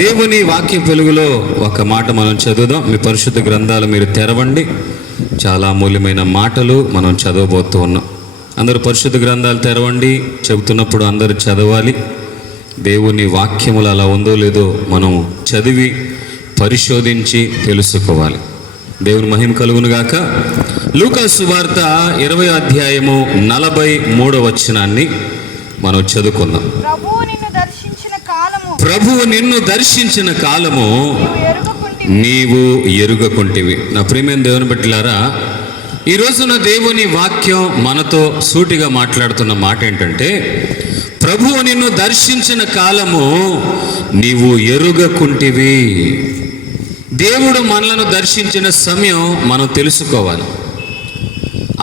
దేవుని వాక్య వెలుగులో ఒక మాట మనం చదువుదాం. మీ పరిశుద్ధ గ్రంథాలు మీరు తెరవండి. చాలా అమూల్యమైన మాటలు మనం చదవబోతూ ఉన్నాం. అందరూ పరిశుద్ధ గ్రంథాలు తెరవండి. చెబుతున్నప్పుడు అందరూ చదవాలి. దేవుని వాక్యములు అలా ఉందో లేదో మనం చదివి పరిశోధించి తెలుసుకోవాలి. దేవుని మహిమ కలుగును గాక. లూకా సువార్త 20వ అధ్యాయము 43వ వచనాన్ని మనం చదువుకుందాం. ప్రభువు నిన్ను దర్శించిన కాలము నీవు ఎరుగకుంటివి. నా ప్రియమైన దేవుని బిడ్డలారా, ఈ రోజున దేవుని వాక్యం మనతో సూటిగా మాట్లాడుతున్న మాట ఏంటంటే, ప్రభువు నిన్ను దర్శించిన కాలము నీవు ఎరుగకుంటివి. దేవుడు మనలను దర్శించిన సమయం మనం తెలుసుకోవాలి.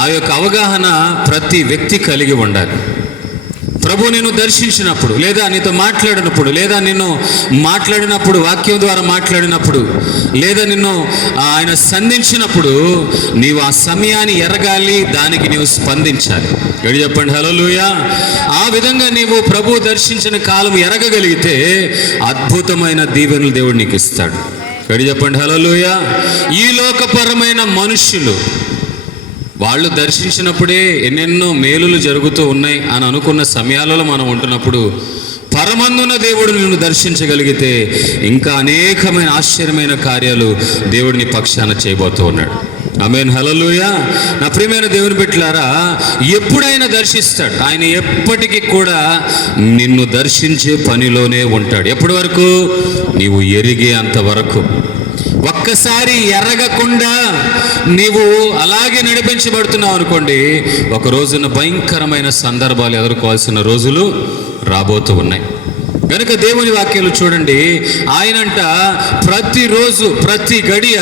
ఆ యొక్క అవగాహన ప్రతి వ్యక్తి కలిగి ఉండాలి. ప్రభు నిన్ను దర్శించినప్పుడు, లేదా నీతో మాట్లాడినప్పుడు, లేదా నిన్ను మాట్లాడినప్పుడు, వాక్యం ద్వారా మాట్లాడినప్పుడు, లేదా నిన్ను ఆయన సంధించినప్పుడు నీవు ఆ సమయాన్ని ఎరగాలి, దానికి నీవు స్పందించాలి. గడి చెప్పండి హల్లెలూయా. ఆ విధంగా నీవు ప్రభు దర్శించిన కాలం ఎరగగలిగితే అద్భుతమైన దీవెనలు దేవుడు నీకు ఇస్తాడు. గడి చెప్పండి హల్లెలూయా. ఈ లోకపరమైన మనుష్యులు వాళ్ళు దర్శించినప్పుడే ఎన్నెన్నో మేలులు జరుగుతూ ఉన్నాయి అని అనుకున్న సమయాలలో మనం ఉంటున్నప్పుడు, పరమందున దేవుడు నిన్ను దర్శించగలిగితే ఇంకా అనేకమైన ఆశ్చర్యమైన కార్యాలు దేవుడిని పక్షాన చేయబోతూ ఉన్నాడు. ఆమేన్ హల్లెలూయా. నా ప్రియమైన దేవుని బిడ్డలారా, ఎప్పుడైనా దర్శిస్తాడు. ఆయన ఎప్పటికీ కూడా నిన్ను దర్శించే పనిలోనే ఉంటాడు. ఎప్పటి వరకు? నీవు ఎరిగే అంతవరకు. ఒక్కసారి ఎరగకుండా నీవు అలాగే నడిపించబడుతున్నావు అనుకోండి, ఒక రోజున భయంకరమైన సందర్భాలు ఎదుర్కోవాల్సిన రోజులు రాబోతూ ఉన్నాయి. కనుక దేవుని వాక్యాలు చూడండి. ఆయనంట ప్రతిరోజు ప్రతి గడియ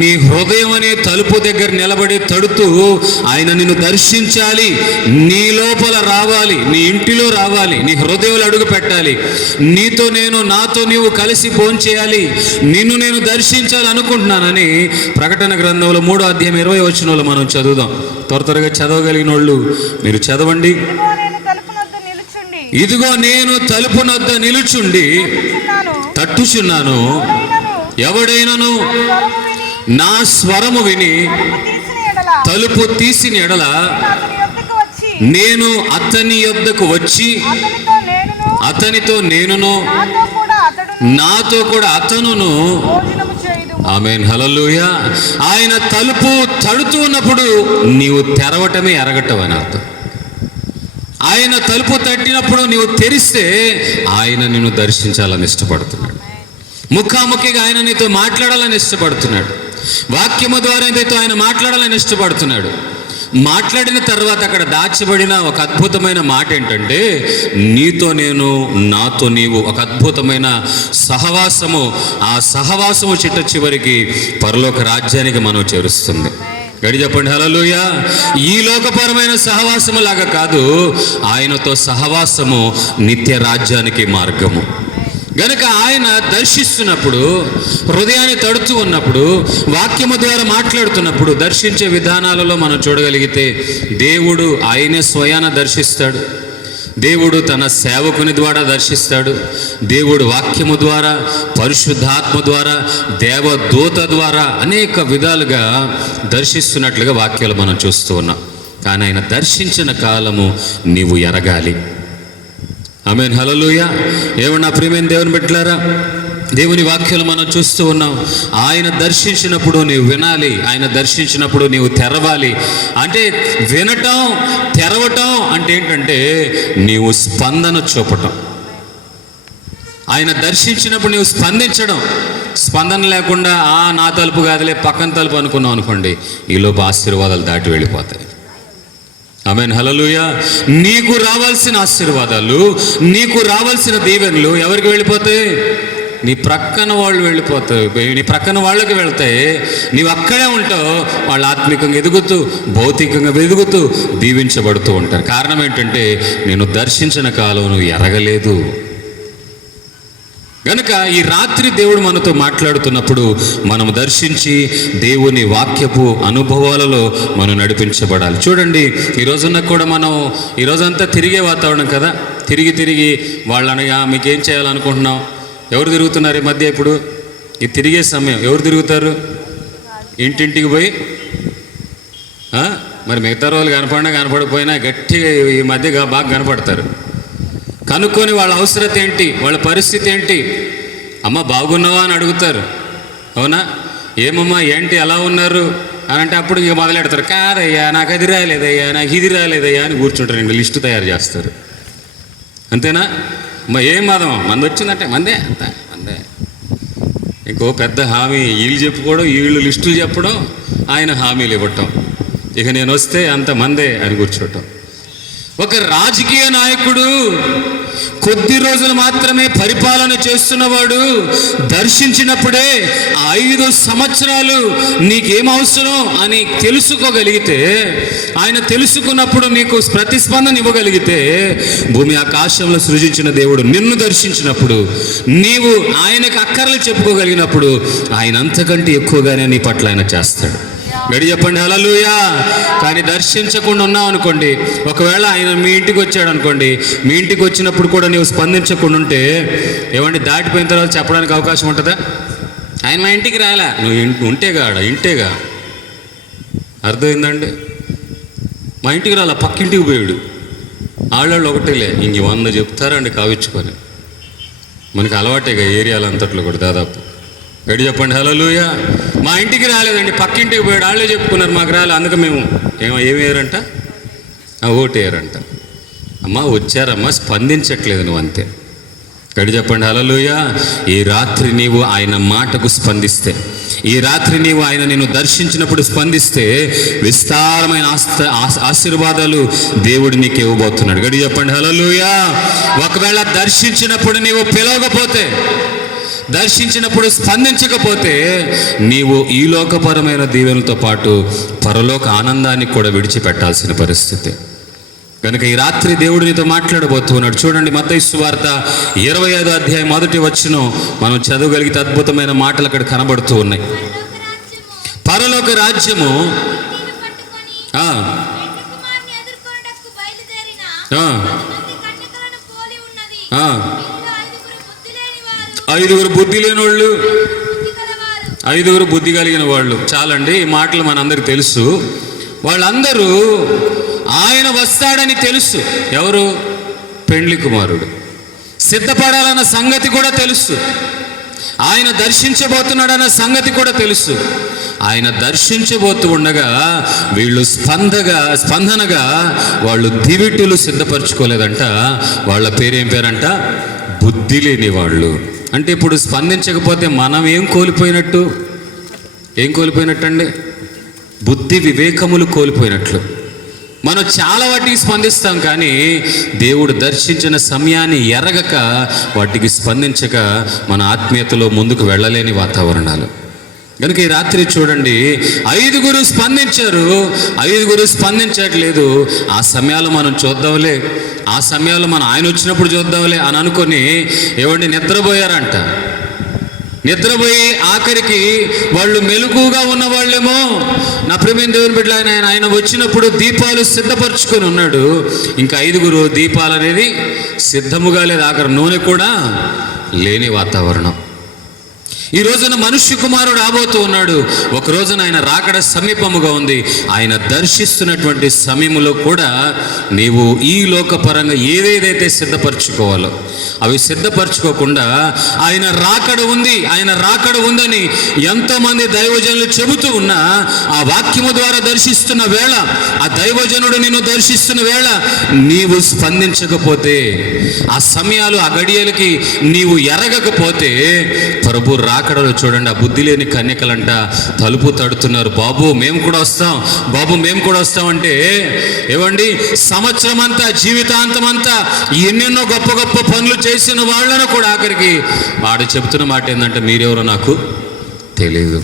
నీ హృదయం అనే తలుపు దగ్గర నిలబడి తడుతూ ఆయన నిన్ను దర్శించాలి, నీ లోపల రావాలి, నీ ఇంటిలో రావాలి, నీ హృదయంలో అడుగు పెట్టాలి, నీతో నేను, నాతో నీవు కలిసి భోంచేయాలి, నిన్ను నేను దర్శించాలి అనుకుంటున్నానని ప్రకటన గ్రంథంలో 3వ అధ్యాయం 20వ వచనంలో మనం చదువుదాం. త్వరగా చదవగలిగిన వాళ్ళు మీరు చదవండి. ఇదిగో నేను తలుపు నొద్ద నిలుచుండి తట్టుచున్నాను. ఎవడైనను నా స్వరము విని తలుపు తీసిన ఎడల నేను అతని యొద్దకు వచ్చి అతనితో నేనును, నాతో కూడా అతనును. ఆమేన్ హల్లెలూయా. ఆయన తలుపు తడుతూ ఉన్నప్పుడు నీవు తెరవటమే ఎరగటం అని అర్థం. ఆయన తలుపు తట్టినప్పుడు నీవు తెరిస్తే ఆయన నిన్ను దర్శించాలని ఇష్టపడుతున్నాడు. ముఖాముఖిగా ఆయన నీతో మాట్లాడాలని ఇష్టపడుతున్నాడు. వాక్యము ద్వారా నీతో ఆయన మాట్లాడాలని ఇష్టపడుతున్నాడు. మాట్లాడిన తర్వాత అక్కడ దాచబడిన ఒక అద్భుతమైన మాట ఏంటంటే, నీతో నేను, నాతో నీవు, ఒక అద్భుతమైన సహవాసము. ఆ సహవాసము చిట్ట చివరికి పరలోక రాజ్యానికి మనం చేరుస్తుంది. గడి చెప్పండి హల్లెలూయా. ఈ లోకపరమైన సహవాసము లాగా కాదు, ఆయనతో సహవాసము నిత్య రాజ్యానికి మార్గము. గనుక ఆయన దర్శిస్తున్నప్పుడు, హృదయాన్ని తడుతూ ఉన్నప్పుడు, వాక్యము ద్వారా మాట్లాడుతున్నప్పుడు, దర్శించే విధానాలలో మనం చూడగలిగితే దేవుడు ఆయనే స్వయాన దర్శిస్తాడు. దేవుడు తన సేవకుని ద్వారా దర్శిస్తాడు. దేవుడు వాక్యము ద్వారా, పరిశుద్ధాత్మ ద్వారా, దేవదూత ద్వారా అనేక విధాలుగా దర్శిస్తున్నట్లుగా వాక్యాలు మనం చూస్తూ ఉన్నాం. కానీ ఆయన దర్శించిన కాలము నీవు ఎరగాలి. ఆమేన్ హల్లెలూయా. ఏమన్నా ప్రియమైన దేవుని బిడ్డలారా, దేవుని వాక్యాలు మనం చూస్తూ ఉన్నాం. ఆయన దర్శించినప్పుడు నీవు వినాలి, ఆయన దర్శించినప్పుడు నీవు తెరవాలి. అంటే వినటం, తెరవటం అంటే ఏంటంటే నీవు స్పందన చూపటం. ఆయన దర్శించినప్పుడు నీవు స్పందించడం. స్పందన లేకుండా నా తలుపు కాదులే పక్కన తలుపు అనుకున్నావు అనుకోండి, ఈలోపు ఆశీర్వాదాలు దాటి వెళ్ళిపోతాయి. ఆమేన్ హల్లెలూయా. నీకు రావాల్సిన ఆశీర్వాదాలు, నీకు రావాల్సిన దీవెనలు ఎవరికి వెళ్ళిపోతాయి? నీ ప్రక్కన వాళ్ళు వెళ్ళిపోతావు. నీ ప్రక్కన వాళ్ళకి వెళ్తాయి, నీవు అక్కడే ఉంటావు. వాళ్ళు ఆత్మికంగా ఎదుగుతూ, భౌతికంగా ఎదుగుతూ, దీవించబడుతూ ఉంటారు. కారణం ఏంటంటే నేను దర్శించిన కాలం నువ్వు ఎరగలేదు. కనుక ఈ రాత్రి దేవుడు మనతో మాట్లాడుతున్నప్పుడు మనం దర్శించి దేవుని వాక్యపు అనుభవాలలో మనం నడిపించబడాలి. చూడండి, ఈరోజున కూడా మనం ఈరోజంతా తిరిగే వాతావరణం కదా. తిరిగి వాళ్ళనగా మీకేం చేయాలనుకుంటున్నాం, ఎవరు తిరుగుతున్నారు ఈ మధ్య? ఇప్పుడు ఇది తిరిగే సమయం. ఎవరు తిరుగుతారు? ఇంటింటికి పోయి మరి మిగతా రోజులు కనపడినా కనపడిపోయినా గట్టిగా ఈ మధ్య బాగా కనపడతారు. కనుక్కొని వాళ్ళ అవసరత ఏంటి, వాళ్ళ పరిస్థితి ఏంటి, అమ్మ బాగున్నావా అని అడుగుతారు. అవునా? ఏమమ్మా ఏంటి ఎలా ఉన్నారు అని అంటే అప్పుడు ఇక మొదలెడతారు. కాదయ్యా నాకు అది రాలేదయ్యా, నాకు ఇది రాలేదయ్యా అని కూర్చుంటారు. ఇంక లిస్టు తయారు చేస్తారు. అంతేనా? ఏం మదం మంది వచ్చిందంటే మందే, అంత మందే. ఇంకో పెద్ద హామీ వీళ్ళు చెప్పుకోవడం, వీళ్ళు లిస్టులు చెప్పడం, ఆయన హామీలు ఇవ్వటం. ఇక నేను వస్తే అంత మందే అని కూర్చోవటం. ఒక రాజకీయ నాయకుడు కొద్ది రోజులు మాత్రమే పరిపాలన చేస్తున్నవాడు దర్శించినప్పుడే 5 సంవత్సరాలు నీకేం అవసరం అని తెలుసుకోగలిగితే, ఆయన తెలుసుకున్నప్పుడు నీకు ప్రతిస్పందన ఇవ్వగలిగితే, భూమి ఆకాశంలో సృజించిన దేవుడు నిన్ను దర్శించినప్పుడు, నీవు ఆయనకు అక్కర్లు చెప్పుకోగలిగినప్పుడు, ఆయన అంతకంటే ఎక్కువగానే నీ పట్ల ఆయన చేస్తాడు. గడి చెప్పండి హల్లెలూయా. కానీ దర్శించకుండా ఉన్నావు అనుకోండి, ఒకవేళ ఆయన మీ ఇంటికి వచ్చాడు అనుకోండి, మీ ఇంటికి వచ్చినప్పుడు కూడా నీవు స్పందించకుండా ఉంటే, ఏమండి దాటిపోయిన తర్వాత చెప్పడానికి అవకాశం ఉంటుందా? ఆయన మా ఇంటికి రాలే, నువ్వు ఉంటేగా ఇంటేగా. అర్థమైందండి? మా ఇంటికి రాలా, పక్కింటికి పోయాడు. ఆళ్ళు ఒకటేలే, ఇంక 100 చెప్తారండి కావించుకొని. మనకి అలవాటేగా ఏరియాలో అంతట్లో కూడా దాదాపు. గడి చెప్పండి హల్లెలూయా. మా ఇంటికి రాలేదండి, పక్కింటికి పోయాడు, వాళ్ళే చెప్పుకున్నారు మాకు రాలే, అందుకే మేము ఏమేయారంట, ఓటేయారంట. అమ్మా వచ్చారమ్మా, స్పందించట్లేదు నువ్వు, అంతే. గడి చెప్పండి హల్లెలూయా. ఈ రాత్రి నీవు ఆయన మాటకు స్పందిస్తే, ఈ రాత్రి నీవు ఆయన నిన్ను దర్శించినప్పుడు స్పందిస్తే, విస్తారమైన ఆశీర్వాదాలు దేవుడు నీకు ఇవ్వబోతున్నాడు. గడి చెప్పండి హల్లెలూయా. ఒకవేళ దర్శించినప్పుడు నీవు పిలవకపోతే, దర్శించినప్పుడు స్పందించకపోతే, నీవు ఈ లోకపరమైన దీవెనలతో పాటు పరలోక ఆనందాన్ని కూడా విడిచిపెట్టాల్సిన పరిస్థితి. కనుక ఈ రాత్రి దేవుడు నీతో మాట్లాడబోతున్నాడు. చూడండి, మత్తయి సువార్త 25వ అధ్యాయం 1వ వచనం మనం చదవగలిగితే అద్భుతమైన మాటలు అక్కడ కనబడుతూ ఉన్నాయి. పరలోక రాజ్యము ఐదుగురు బుద్ధి లేని వాళ్ళు, 5 బుద్ధి కలిగిన వాళ్ళు. చాలండి, ఈ మాటలు మనందరికి తెలుసు. వాళ్ళందరూ ఆయన వస్తాడని తెలుసు. ఎవరు? పెండ్లి కుమారుడు. సిద్ధపడాలన్న సంగతి కూడా తెలుసు. ఆయన దర్శించబోతున్నాడన్న సంగతి కూడా తెలుసు. ఆయన దర్శించబోతూ ఉండగా వీళ్ళు స్పందనగా వాళ్ళు దివిటీలు సిద్ధపరచుకోలేదంట. వాళ్ళ పేరేం పేరంట? బుద్ధి లేని వాళ్ళు. అంటే ఇప్పుడు స్పందించకపోతే మనం ఏం కోల్పోయినట్టు అండి? బుద్ధి వివేకములు కోల్పోయినట్లు. మనం చాలా వాటికి స్పందిస్తాం, కానీ దేవుడు దర్శించిన సమయాన్ని ఎరగక, వాటికి స్పందించక మన ఆత్మీయతలో ముందుకు వెళ్ళలేని వాతావరణాలు. కనుక ఈ రాత్రి చూడండి, 5 స్పందించారు, 5 స్పందించట్లేదు. ఆ సమయాలు మనం చూద్దాంలే, ఆ సమయాల్లో మనం ఆయన వచ్చినప్పుడు చూద్దాంలే అని అనుకొని నిద్రపోయారంట. నిద్రపోయి ఆఖరికి వాళ్ళు మెలకుగా ఉన్న వాళ్ళేమో, నా ప్రియమైన దేవుని బిడ్డలు, ఆయన వచ్చినప్పుడు దీపాలు సిద్ధపరచుకొని ఉన్నాడు. ఇంకా 5 దీపాలు అనేది సిద్ధముగా లేదు, ఆఖరి నూనె కూడా లేని వాతావరణం. ఈ రోజున మనుష్య కుమారుడు రాబోతూ ఉన్నాడు. ఒక రోజున ఆయన రాకడ సమీపముగా ఉంది. ఆయన దర్శిస్తున్నటువంటి సమయంలో కూడా నీవు ఈ లోకపరంగా ఏదేదైతే సిద్ధపరచుకోవాలో అవి సిద్ధపరచుకోకుండా, ఆయన రాకడ ఉందని ఎంతోమంది దైవజనులు చెబుతూ ఉన్నా, ఆ వాక్యము ద్వారా దర్శిస్తున్న వేళ, ఆ దైవజనుడు నిన్ను దర్శిస్తున్న వేళ నీవు స్పందించకపోతే, ఆ సమయాలు, ఆ గడియలకి నీవు ఎరగకపోతే, ప్రభు రాకడలో చూడండి, ఆ బుద్ధి లేని కన్యకలంట తలుపు తడుతున్నారు. బాబు మేము కూడా వస్తాం అంటే, ఏవండి, సంవత్సరం అంతా, జీవితాంతం అంతా ఎన్నెన్నో గొప్ప గొప్ప పనులు చేసిన వాళ్ళను కూడా ఆఖరికి వాడు చెబుతున్న మాట ఏంటంటే, మీరెవరో నాకు తెలియదు.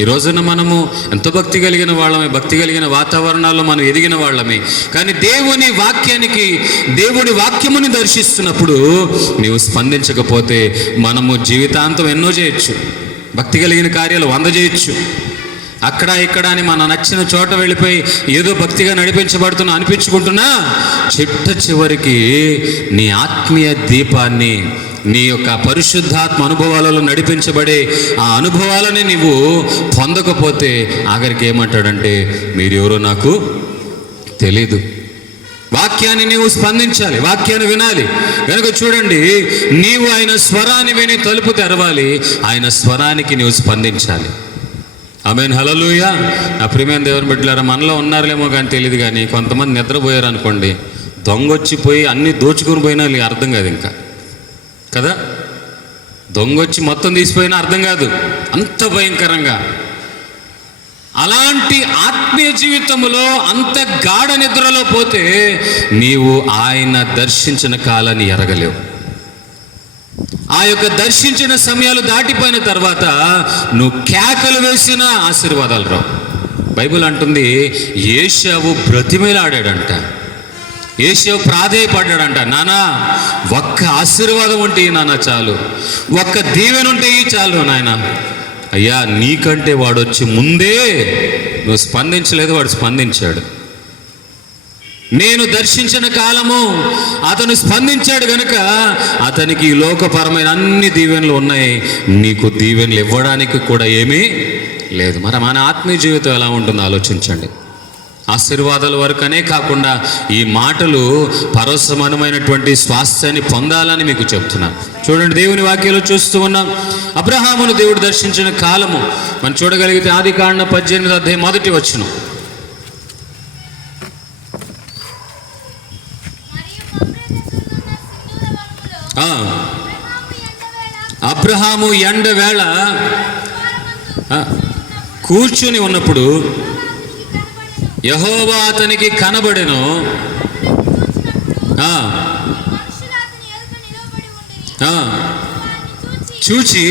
ఈ రోజున మనము ఎంతో భక్తి కలిగిన వాళ్ళమే, భక్తి కలిగిన వాతావరణాల్లో మనం ఎదిగిన వాళ్ళమే. కానీ దేవుని వాక్యముని దర్శిస్తున్నప్పుడు నీవు స్పందించకపోతే, మనము జీవితాంతం ఎన్నో చేయొచ్చు, భక్తి కలిగిన కార్యాలు 100 చేయొచ్చు. అక్కడ ఇక్కడ అని మన నచ్చిన చోట వెళ్ళిపోయి ఏదో భక్తిగా నడిపించబడుతున్నా అనిపించుకుంటున్నా, చిట్ట చివరికి నీ ఆత్మీయ దీపాన్ని నీ యొక్క పరిశుద్ధాత్మ అనుభవాలలో నడిపించబడే ఆ అనుభవాలని నీవు పొందకపోతే ఆఖరికి ఏమంటాడంటే మీరు ఎవరో నాకు తెలీదు. వాక్యాన్ని నీవు స్పందించాలి, వాక్యాన్ని వినాలి. కనుక చూడండి, నీవు ఆయన స్వరాన్ని విని తలుపు తెరవాలి, ఆయన స్వరానికి నీవు స్పందించాలి. ఆమేన్, హల్లెలూయా. నా ప్రియమైన దేవుని బిడ్డలారా, మనలో ఉన్నారేమో కానీ తెలియదు, కానీ కొంతమంది నిద్రపోయారు అనుకోండి, దొంగొచ్చిపోయి అన్నీ దోచుకుని పోయినా అర్థం కాదు ఇంకా కదా. దొంగొచ్చి మొత్తం తీసిపోయినా అర్థం కాదు, అంత భయంకరంగా. అలాంటి ఆత్మీయ జీవితంలో అంత గాఢ నిద్రలో పోతే నీవు ఆయన దర్శించిన కాలాన్ని ఎరగలేవు. ఆ యొక్క దర్శించిన సమయాలు దాటిపోయిన తర్వాత నువ్వు కేకలు వేసిన ఆశీర్వాదాలు రావు. బైబిల్ అంటుంది, ఏశావు బ్రతిమేలాడాడంట, ఏశావు ప్రాధేయపడ్డాడంట, నానా ఒక్క ఆశీర్వాదం ఉంటే నాన్న చాలు, ఒక్క దీవెన ఉంటే చాలు నాయన. అయ్యా, నీకంటే వాడు వచ్చి ముందే నువ్వు స్పందించలేదు, వాడు స్పందించాడు. నేను దర్శించిన కాలము అతను స్పందించాడు గనుక అతనికి లోకపరమైన అన్ని దీవెనలు ఉన్నాయి, నీకు దీవెనలు ఇవ్వడానికి కూడా ఏమీ లేదు. మరి మన ఆత్మీయ జీవితం ఎలా ఉంటుందో ఆలోచించండి. ఆశీర్వాదాల వరకనే కాకుండా ఈ మాటలు పరసమానమైనటువంటి స్వాస్థ్యాన్ని పొందాలని మీకు చెప్తున్నాను. చూడండి, దేవుని వాక్యంలో చూస్తూ ఉన్నాం, అబ్రహామును దేవుడు దర్శించిన కాలము మనం చూడగలిగితే ఆదికాండం 18వ అధ్యాయం 1వ వచనం. అబ్రహాము ఎండవేళ కూర్చుని ఉన్నప్పుడు యెహోవా అతనికి కనబడెను. చూచి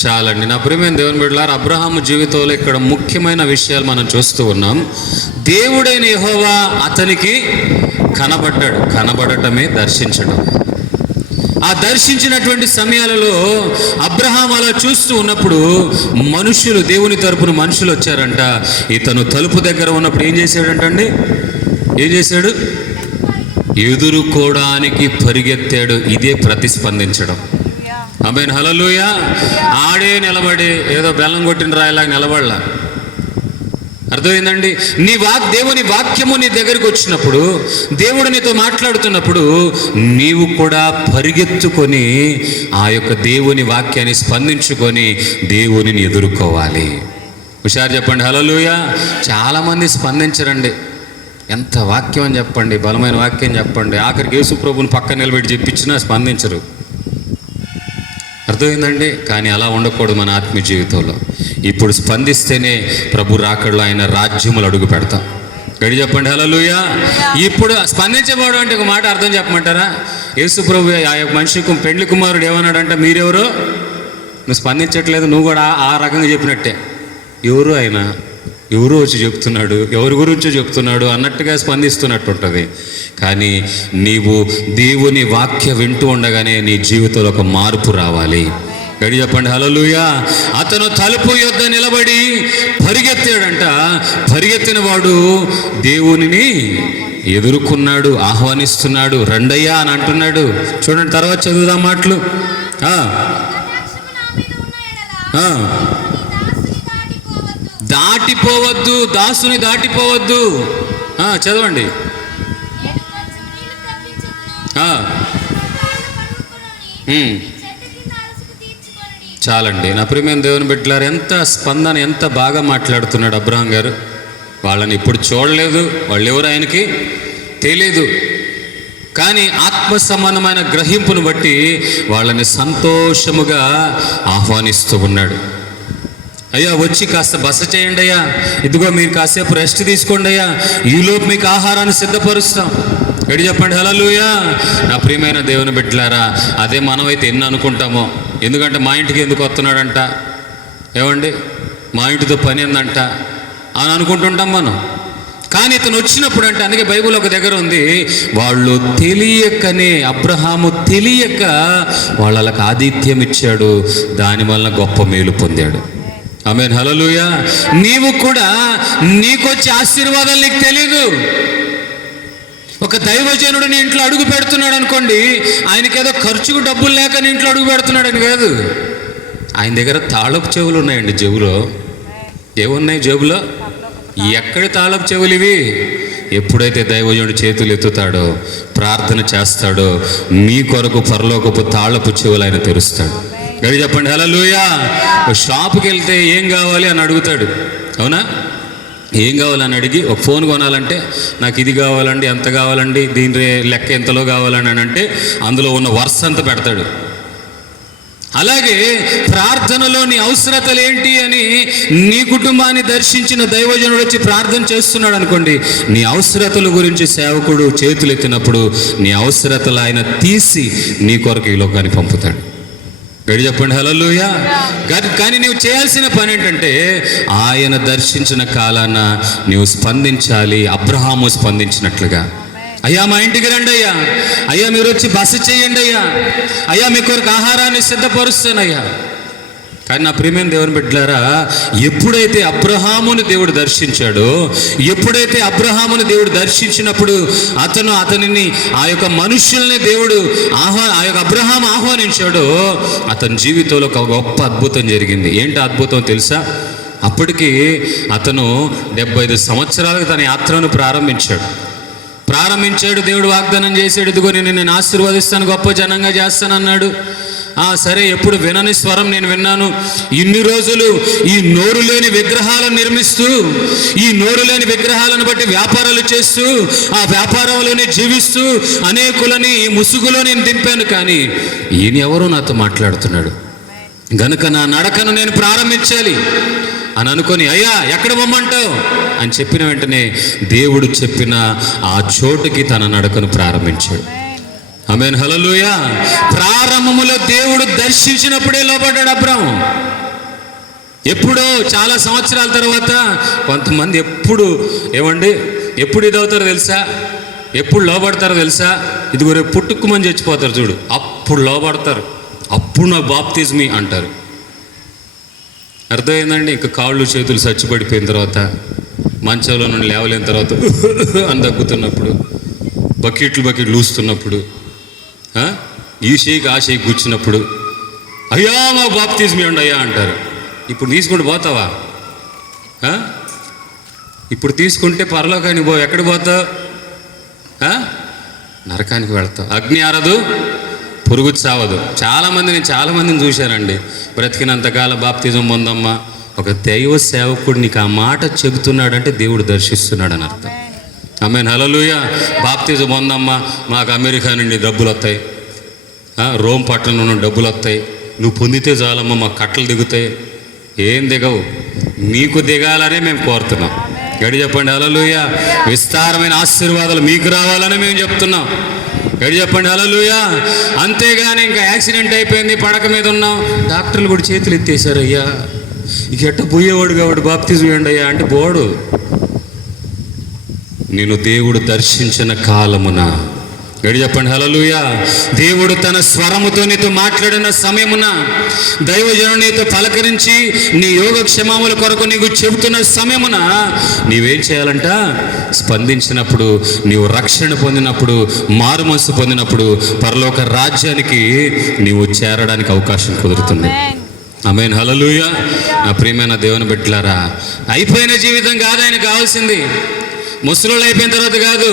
చాలండి. నా ప్రియమైన దేవుని బిడ్డలారా, అబ్రహాము జీవితంలో ఇక్కడ ముఖ్యమైన విషయాలు మనం చూస్తూ ఉన్నాం. దేవుడైన యెహోవా అతనికి కనబడ్డాడు. కనబడటమే దర్శించడం. ఆ దర్శించినటువంటి సమయాలలో అబ్రహాం అలా చూస్తూ ఉన్నప్పుడు మనుషులు, దేవుని తరపున మనుషులు వచ్చారంట. ఇతను తలుపు దగ్గర ఉన్నప్పుడు ఏం చేశాడంటండి? ఏం చేశాడు? ఎదుర్కోవడానికి పరిగెత్తాడు. ఇదే ప్రతిస్పందించడం. ఆమేన్, హల్లెలూయా. ఆడే నిలబడి ఏదో బెల్లం కొట్టిన రాయిలాగా నిలబడలా. అర్థమైందండి? దేవుని వాక్యము నీ దగ్గరికి వచ్చినప్పుడు, దేవుడు నీతో మాట్లాడుతున్నప్పుడు నీవు కూడా పరిగెత్తుకొని ఆ యొక్క దేవుని వాక్యాన్ని స్పందించుకొని దేవునిని ఎదుర్కోవాలి. హుషారు చెప్పండి, హల్లెలూయా. చాలామంది స్పందించరండి. ఎంత వాక్యం అని చెప్పండి, బలమైన వాక్యం చెప్పండి, ఆఖరికి యేసు ప్రభువుని పక్కన నిలబెట్టి చెప్పించినా స్పందించరు. అర్థమైందండి? కానీ అలా ఉండకూడదు మన ఆత్మీయ జీవితంలో. ఇప్పుడు స్పందిస్తేనే ప్రభు రాకడలో ఆయన రాజ్యములు అడుగు పెడతాం. గడి చెప్పండి, హల్లెలూయా. ఇప్పుడు స్పందించబడు అంటే ఒక మాట అర్థం చెప్పమంటారా? యేసు ప్రభు ఆ యొక్క మనిషికి పెండ్లి కుమారుడు ఏమన్నాడంట, మీరెవరో, నువ్వు స్పందించట్లేదు, నువ్వు కూడా ఆ రకంగా చెప్పినట్టే. ఎవరు ఆయన, ఎవరు వచ్చి చెప్తున్నాడు, ఎవరి గురించో చెప్తున్నాడు అన్నట్టుగా స్పందిస్తున్నట్టు ఉంటుంది. కానీ నీవు దేవుని వాక్య వింటూ ఉండగానే నీ జీవితంలో ఒక మార్పు రావాలి. గడి చెప్పండి, హల్లెలూయా. అతను తలుపు యొద్ద నిలబడి పరిగెత్తాడంట. పరిగెత్తిన వాడు దేవునిని ఎదుర్కొన్నాడు, ఆహ్వానిస్తున్నాడు, రండయ్యా అని అంటున్నాడు. చూడండి, తర్వాత చదువుదాం మాటలు. దాటిపోవద్దు, దాసుని దాటిపోవద్దు. చదవండి. చాలండి. నా ప్రియమైన దేవుని బిడ్డలారా, ఎంత స్పందన, ఎంత బాగా మాట్లాడుతున్నాడు అబ్రహాం గారు. వాళ్ళని ఇప్పుడు చూడలేదు, వాళ్ళు ఎవరు ఆయనకి తెలియదు. కానీ ఆత్మ సమానమైన గ్రహింపును బట్టి వాళ్ళని సంతోషముగా ఆహ్వానిస్తూ ఉన్నాడు. అయ్యా, వచ్చి కాస్త బస చేయండి అయ్యా, ఇదిగో మీరు కాసేపు రెస్ట్ తీసుకోండి అయ్యా, ఈలోపు మీకు ఆహారాన్ని సిద్ధపరుస్తాం. గడి చెప్పండి, హల్లెలూయా. నా ప్రియమైన దేవుని బిడ్డలారా, అదే మనమైతే ఎన్ని అనుకుంటామో. ఎందుకంటే మా ఇంటికి ఎందుకు వస్తున్నాడంట, ఏమండి మా ఇంటితో పని ఏందంట అని అనుకుంటుంటాం మనం. కానీ ఇతను వచ్చినప్పుడు అంటే, అందుకే బైబిల్ ఒక దగ్గర ఉంది, వాళ్ళు తెలియకనే, అబ్రహాము తెలియక వాళ్ళకి ఆతిథ్యం ఇచ్చాడు, దానివల్ల గొప్ప మేలు పొందాడు. ఆమేన్, హల్లెలూయా. నీవు కూడా నీకొచ్చే ఆశీర్వాదాలు నీకు తెలీదు. ఒక దైవజనుడు నీ ఇంట్లో అడుగు పెడుతున్నాడు అనుకోండి, ఆయనకేదో ఖర్చుకు డబ్బులు లేక నీ ఇంట్లో అడుగు పెడుతున్నాడని కాదు. ఆయన దగ్గర తాళపు చెవులు ఉన్నాయండి. జేబులో ఏమున్నాయి? జేబులో ఎక్కడి తాళపు చెవులు ఇవి? ఎప్పుడైతే దైవజనుడు చేతులు ఎత్తుతాడో, ప్రార్థన చేస్తాడో, మీ కొరకు పరలోకపు తాళపు చెవులు ఆయన తెరుస్తాడు. గడి చెప్పండి హల్లెలూయా. షాపుకి వెళ్తే ఏం కావాలి అని అడుగుతాడు, అవునా? ఏం కావాలని అడిగి, ఒక ఫోన్ కొనాలంటే నాకు ఇది కావాలండి, ఎంత కావాలండి, దీని లెక్క ఎంతలో కావాలని అని అంటే అందులో ఉన్న వరుస అంతా పెడతాడు. అలాగే ప్రార్థనలో నీ అవసరతలు ఏంటి అని నీ కుటుంబాన్ని దర్శించిన దైవజనుడు వచ్చి ప్రార్థన చేస్తున్నాడు అనుకోండి, నీ అవసరతల గురించి సేవకుడు చేతులు ఎత్తినప్పుడు నీ అవసరతలు ఆయన తీసి నీ కొరకు ఈ లోకానికి పంపుతాడు. గడి చెప్పండి హల్లెలూయా. కానీ నీవు చేయాల్సిన పని ఏంటంటే, ఆయన దర్శించిన కాలాన నీవు స్పందించాలి. అబ్రహాము స్పందించినట్లుగా, అయ్యా మా ఇంటికి రండి అయ్యా, అయ్యా మీరు వచ్చి బస చేయండి అయ్యా, అయ్యా మీ కొరకు ఆహారాన్ని సిద్ధపరుస్తానయ్యా. కానీ నా ప్రియమైన దేవుని బిడ్డలారా, ఎప్పుడైతే అబ్రహాముని దేవుడు దర్శించాడో, ఎప్పుడైతే అబ్రహాముని దేవుడు దర్శించినప్పుడు అతనిని ఆ యొక్క మనుషుల్ని దేవుడు ఆ యొక్క అబ్రహాం ఆహ్వానించాడో, అతని జీవితంలో ఒక గొప్ప అద్భుతం జరిగింది. ఏంటి అద్భుతం తెలుసా? అప్పటికి అతను 75 సంవత్సరాలకు తన యాత్రను ప్రారంభించాడు. దేవుడు వాగ్దానం చేశాడు, ఇదిగో నేను ఆశీర్వదిస్తాను, గొప్ప జనంగా చేస్తానన్నాడు. సరే, ఎప్పుడు వినని స్వరం నేను విన్నాను. ఇన్ని రోజులు ఈ నోరు లేని విగ్రహాలను నిర్మిస్తూ, ఈ నోరు లేని విగ్రహాలను బట్టి వ్యాపారాలు చేస్తూ, ఆ వ్యాపారంలోనే జీవిస్తూ అనేకులని ఈ ముసుగులో నేను దింపాను. కానీ ఈయన ఎవరో నాతో మాట్లాడుతున్నాడు గనుక నా నడకను నేను ప్రారంభించాలి అని అనుకొని, అయ్యా ఎక్కడ పొమ్మంటావు అని చెప్పిన వెంటనే దేవుడు చెప్పిన ఆ చోటుకి తన నడకను ప్రారంభించాడు. ఆమేన్ హల్లెలూయా. ప్రారంభములో దేవుడు దర్శించినప్పుడే లోబడ్డాడు అబ్రాము. ఎప్పుడో చాలా సంవత్సరాల తర్వాత కొంతమంది ఎప్పుడు ఇదవుతారో తెలుసా? ఎప్పుడు లోబడతారో తెలుసా? ఇదిగో రేపు పుట్టుకుమని చచ్చిపోతారు చూడు, అప్పుడు లోబడతారు. అప్పుడు నాకు బాప్తిజం అంటారు. అర్థమైందండి? ఇంకా కాళ్ళు చేతులు చచ్చిపడిపోయిన తర్వాత, మంచంలో నుండి లేవలేని తర్వాత అని దగ్గుతున్నప్పుడు, బకెట్లు లూస్తున్నప్పుడు, ఈ షేక్ ఆ షేక్ కూర్చున్నప్పుడు, అయ్యా మాకు బాప్తిజం ఇవ్వండి అయ్యా అంటారు. ఇప్పుడు తీసుకుంటూ పోతావా? ఇప్పుడు తీసుకుంటే పరలోకానికి పో. ఎక్కడ పోతావు? నరకానికి వెళ్తావు. అగ్ని ఆరదు, పురుగు చావదు. నేను చాలామందిని చూశానండి, బ్రతికినంతకాలం బాప్తిజం పొందమ్మా. ఒక దైవ సేవకుడు నీకు ఆ మాట చెబుతున్నాడంటే దేవుడు దర్శిస్తున్నాడు అని అర్థం. ఆమేన్ హల్లెలూయా. బాప్తిజం పొందమ్మా, మాకు అమెరికా నుండి డబ్బులు వస్తాయి, రోమ్ పట్టణం నుండి డబ్బులు వస్తాయి, నువ్వు పొందితే చాలమ్మా మాకు కట్టలు దిగుతాయి. ఏం దిగవు, మీకు దిగాలనే మేము కోరుతున్నాం. గడి చెప్పండి హల్లెలూయా. విస్తారమైన ఆశీర్వాదాలు మీకు రావాలని మేము చెప్తున్నాం. గడి చెప్పండి హల్లెలూయా. అంతేగాని ఇంకా యాక్సిడెంట్ అయిపోయింది, పడక మీద ఉన్నాం, డాక్టర్లు కూడా చేతులు ఎత్తేసారు, అయ్యా ఇక ఎట్ట పోయేవాడు కాబట్టి బాప్తిజం ఇవ్వండి అయ్యా అంటే పోడు. నేను దేవుడు దర్శించిన కాలమున, గడి చెప్పండి హల్లెలూయా, దేవుడు తన స్వరముతో నీతో మాట్లాడిన సమయమున, దైవజనుడు నీతో పలకరించి నీ యోగక్షేమముల కొరకు నీకు చెబుతున్న సమయమున నీవేం చేయాలంట? స్పందించినప్పుడు, నీవు రక్షణ పొందినప్పుడు, మారుమనసు పొందినప్పుడు పరలోక రాజ్యానికి నీవు చేరడానికి అవకాశం కుదురుతుంది. ఆమేన్ హల్లెలూయా. నా ప్రియమైన దేవుని బిడ్డలారా, అయిపోయిన జీవితం కాదు ఆయన కావాల్సింది. ముసలోళ్ళు అయిపోయిన తర్వాత కాదు,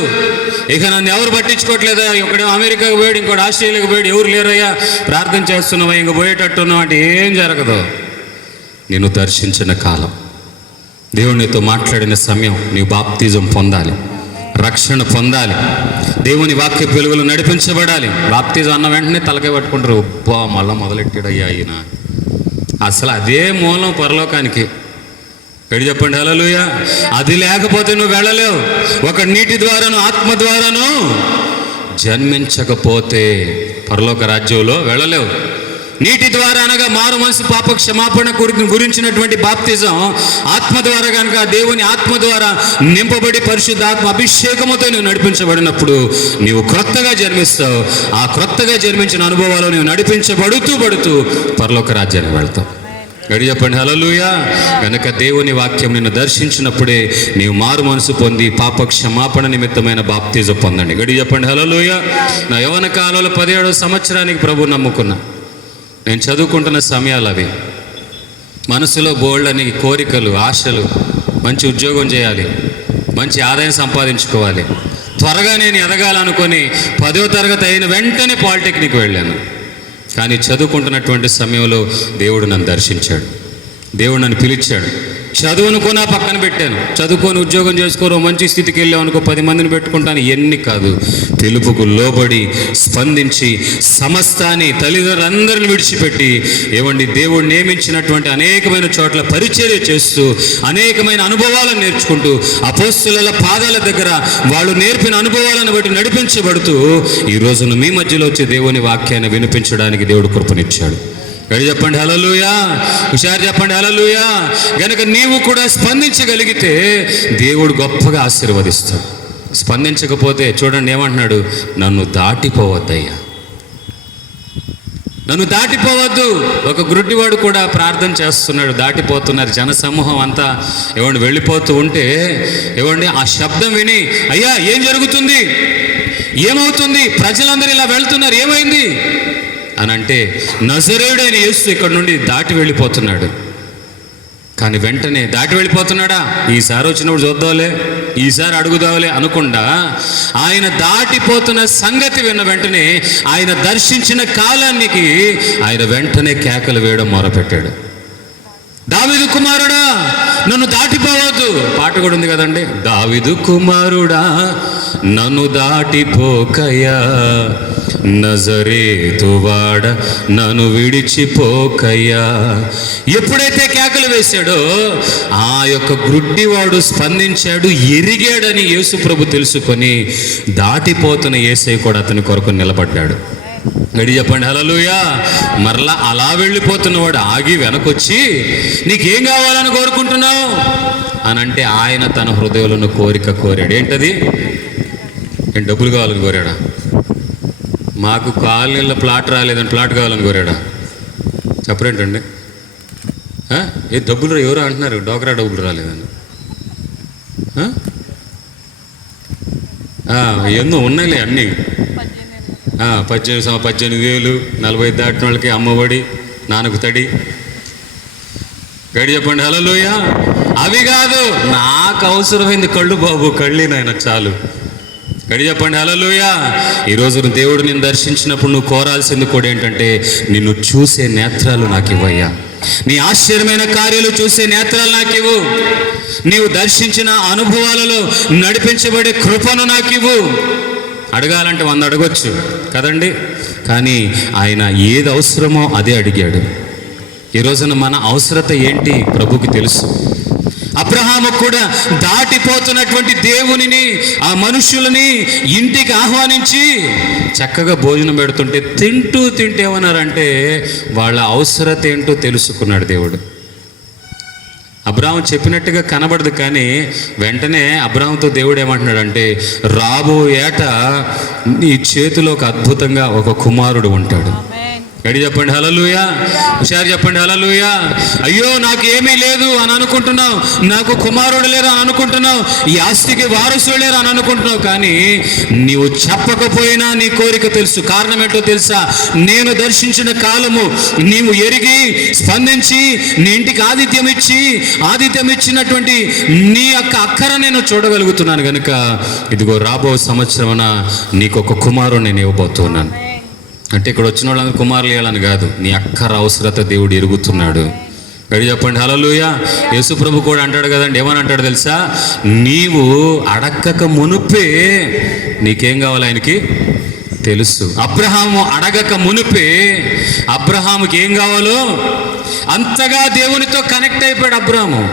ఇక నన్ను ఎవరు పట్టించుకోవట్లేదా, ఒకడేమో అమెరికాకు పోయాడు, ఇంకోటి ఆస్ట్రేలియాకి పోయాడు, ఎవరు లేరయ్యా, ప్రార్థన చేస్తున్నావా, ఇంక పోయేటట్టున్నావు అంటే ఏం జరగదు. నేను దర్శించిన కాలం, దేవుడు నీతో మాట్లాడిన సమయం, నీవు బాప్తిజం పొందాలి, రక్షణ పొందాలి, దేవుని వాక్య వెలుగులు నడిపించబడాలి. బాప్తిజం అన్న వెంటనే తలకాయ పట్టుకుంటారు, అబ్బా మళ్ళా మొదలెట్టాడయ్యా ఈయన. అసలు అదే మూలం పరలోకానికి. ఎడు చెప్పండి హల్లెలూయా. అది లేకపోతే నువ్వు వెళ్ళలేవు. ఒక నీటి ద్వారాను ఆత్మ ద్వారాను జన్మించకపోతే పరలోక రాజ్యంలో వెళ్ళలేవు. నీటి ద్వారా అనగా మారు మనసు పాప క్షమాపణ గురించినటువంటి బాప్తిజం, ఆత్మ ద్వారా కనుక దేవుని ఆత్మ ద్వారా నింపబడి పరిశుద్ధాత్మ అభిషేకముతో నువ్వు నడిపించబడినప్పుడు నీవు క్రొత్తగా జన్మిస్తావు. ఆ క్రొత్తగా జన్మించిన అనుభవాలు నువ్వు నడిపించబడుతూ పరలోక రాజ్యానికి వెళ్తావు. గడి చెప్పండి హల్లెలూయా. కనుక దేవుని వాక్యం నిన్ను దర్శించినప్పుడే నీవు మారు మనసు పొంది పాప క్షమాపణ నిమిత్తమైన బాప్తిజం పొందండి. గడి చెప్పండి హల్లెలూయా. నా యవ్వన కాలంలో 17వ సంవత్సరానికి ప్రభు నమ్ముకున్నా. నేను చదువుకుంటున్న సమయాలు అవి. మనసులో బోల్డని కోరికలు, ఆశలు, మంచి ఉద్యోగం చేయాలి, మంచి ఆదాయం సంపాదించుకోవాలి, త్వరగా నేను ఎదగాలనుకొని 10వ తరగతి అయిన వెంటనే పాలిటెక్నిక్ వెళ్ళాను. కానీ చదువుకుంటున్నటువంటి సమయంలో దేవుడు నన్ను దర్శించాడు, దేవుడు నన్ను పిలిచాడు. చదువును కొనా పక్కన పెట్టాను. చదువుకొని ఉద్యోగం చేసుకోరు, మంచి స్థితికి వెళ్ళాం అనుకో 10 మందిని పెట్టుకుంటాను. ఎన్ని కాదు, పిలుపుకు లోబడి స్పందించి సమస్తాన్ని తల్లిదండ్రులందరిని విడిచిపెట్టి ఏమండి దేవుడు నియమించినటువంటి అనేకమైన చోట్ల పరిచర్య చేస్తూ అనేకమైన అనుభవాలను నేర్చుకుంటూ అపోస్తలుల పాదాల దగ్గర వాళ్ళు నేర్పిన అనుభవాలను బట్టి నడిపించబడుతూ ఈ రోజున మీ మధ్యలో వచ్చి దేవుని వాక్యాన్ని వినిపించడానికి దేవుడు కృపనిచ్చాడు. గడి చెప్పండి హల్లెలూయా. హుషారు చెప్పండి హల్లెలూయా. గనుక నీవు కూడా స్పందించగలిగితే దేవుడు గొప్పగా ఆశీర్వదిస్తాడు. స్పందించకపోతే చూడండి ఏమంటున్నాడు, నన్ను దాటిపోవద్దయ్యా, నన్ను దాటిపోవద్దు. ఒక గుడ్డివాడు కూడా ప్రార్థన చేస్తున్నాడు, దాటిపోతున్నారు. జనసమూహం అంతా ఏమండి వెళ్ళిపోతూ ఉంటే ఏమండి ఆ శబ్దం విని అయ్యా ఏం జరుగుతుంది, ఏమవుతుంది, ప్రజలందరూ ఇలా వెళ్తున్నారు, ఏమైంది అని అంటే నజరేయుడైన యేసు ఇక్కడ నుండి దాటి వెళ్ళిపోతున్నాడు. కానీ వెంటనే దాటి వెళ్ళిపోతున్నాడా, ఈసారి వచ్చినప్పుడు చూద్దాంలే, ఈసారి అడుగుదాంలే అనకుండా ఆయన దాటిపోతున్న సంగతి విన్న వెంటనే ఆయన దర్శించిన కాలానికి ఆయన వెంటనే కేకలు వేయడం మొదలుపెట్టాడు. దావీదు కుమారుడా నన్ను దాటిపోవద్దు, పాట కూడా ఉంది కదండి. దావీదు కుమారుడా నన్ను దాటిపోకయ్యా, నజరేతువాడ నన్ను విడిచిపోకయ్యా. ఎప్పుడైతే కేకలు వేశాడో ఆ యొక్క గుడ్డివాడు స్పందించాడు, ఎరిగాడని యేసు ప్రభు తెలుసుకొని దాటిపోతున్న యేసయ్య కూడా అతని కొరకు నిలబడ్డాడు. గడి చెప్పండి హల్లెలూయా. మరలా అలా వెళ్ళిపోతున్నవాడు ఆగి వెనకొచ్చి నీకేం కావాలని కోరుకుంటున్నావు అని అంటే ఆయన తన హృదయంలో కోరిక కోరాడు. ఏంటది? డబ్బులు కావాలని కోరాడా? మాకు కాలనీలో ప్లాట్ రాలేదని ప్లాట్ కావాలని కోరాడా? చెప్పరేంటండి? ఏ డబ్బులు ఎవరు అంటున్నారు, డోక్రా డబ్బులు రాలేదని. ఎన్నో ఉన్నాయిలే అన్నీ. 18,000 40 దాటిన వాళ్ళకి అమ్మఒడి, నాన్నకు తడి. గడి చెప్పండి హల్లెలూయా. అవి కాదు, నాకు అవసరమైంది కళ్ళు బాబు, కళ్ళి నాయన చాలు. గడి చెప్పండి హల్లెలూయా. ఈరోజు దేవుడు నిన్ను దర్శించినప్పుడు నువ్వు కోరాల్సింది కూడా ఏంటంటే నిన్ను చూసే నేత్రాలు నాకు ఇవ్వయ్యా, నీ ఆశ్చర్యమైన కార్యాలు చూసే నేత్రాలు నాకు ఇవ్వు, నీవు దర్శించిన అనుభవాలలో నడిపించబడే కృపను నాకు ఇవ్వు. అడగాలంటే 100 అడగొచ్చు కదండి, కానీ ఆయన ఏది అవసరమో అదే అడిగాడు. ఈ రోజున మన అవసరత ఏంటి ప్రభుకి తెలుసు. అబ్రహాము కూడా దాటిపోతున్నటువంటి దేవునిని, ఆ మనుషులని ఇంటికి ఆహ్వానించి చక్కగా భోజనం పెడుతుంటే తింటే ఏమన్నారంటే వాళ్ళ అవసరత ఏంటో తెలుసుకున్నాడు దేవుడు. అబ్రాహాము చెప్పినట్టుగా కనబడదు, కానీ వెంటనే అబ్రాహాముతో దేవుడు ఏమంటున్నాడంటే రాబో ఏట నీ చేతిలో ఒక అద్భుతంగా ఒక కుమారుడు ఉంటాడు. గడి చెప్పండి హల్లెలూయా. హుషారు చెప్పండి హల్లెలూయా. అయ్యో నాకు ఏమీ లేదు అని అనుకుంటున్నావు, నాకు కుమారుడు లేరు అని అనుకుంటున్నావు, ఈ ఆస్తికి వారసుడు లేరు అని అనుకుంటున్నావు, కానీ నీవు చెప్పకపోయినా నీ కోరిక తెలుసు. కారణం ఏంటో తెలుసా? నేను దర్శించిన కాలము నీవు ఎరిగి స్పందించి నీ ఇంటికి ఆతిథ్యం ఇచ్చినటువంటి నీ యొక్క అక్కర నేను చూడగలుగుతున్నాను. కనుక ఇదిగో రాబో సంవత్సరమున నీకు ఒక కుమారుడు నేను ఇవ్వబోతున్నాను. అంటే ఇక్కడ వచ్చిన వాళ్ళందరూ కుమారులు ఇవ్వాలని కాదు, నీ అక్కర అవసరత దేవుడు ఎరుగుతున్నాడు. గడి చెప్పండి హల్లెలూయా. యేసు ప్రభు కూడా అంటాడు కదండి, ఏమని అంటాడు తెలుసా? నీవు అడగక మునుపే నీకేం కావాలి ఆయనకి తెలుసు. అబ్రహాము అడగక మునుపే అబ్రహాముకి ఏం కావాలో అంతగా దేవునితో కనెక్ట్ అయిపోయాడు అబ్రహాము.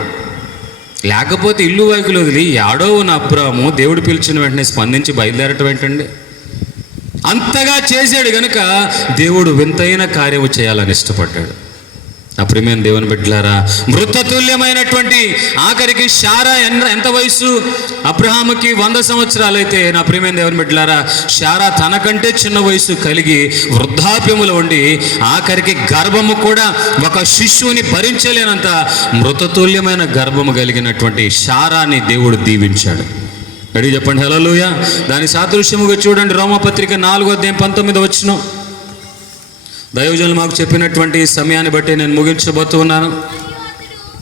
లేకపోతే ఇల్లు వైకులు వదిలి యాడో ఉన్న అబ్రహాము దేవుడు పిలిచిన వెంటనే స్పందించి బయలుదేరటం ఏంటండి? అంతగా చేశాడు గనుక దేవుడు వింతైన కార్యము చేయాలని ఇష్టపడ్డాడు. నా ప్రియమైన దేవుని బిడ్డలారా, మృతతుల్యమైనటువంటి ఆఖరికి శారా ఎంత వయసు? అబ్రహాముకి 100 సంవత్సరాలు అయితే, నా ప్రియమైన దేవుని బిడ్డలారా, శారా తనకంటే చిన్న వయసు కలిగి వృద్ధాప్యములో ఉండి ఆఖరికి గర్భము కూడా ఒక శిశువుని భరించలేనంత మృతతుల్యమైన గర్భము కలిగినటువంటి శారాని దేవుడు దీవించాడు. అడిగి చెప్పండి హల్లెలూయా. దాని సాదృశ్యముగా చూడండి, రోమపత్రిక 4:19 దైవజనులు మాకు చెప్పినటువంటి సమయాన్ని బట్టి నేను ముగించబోతున్నాను.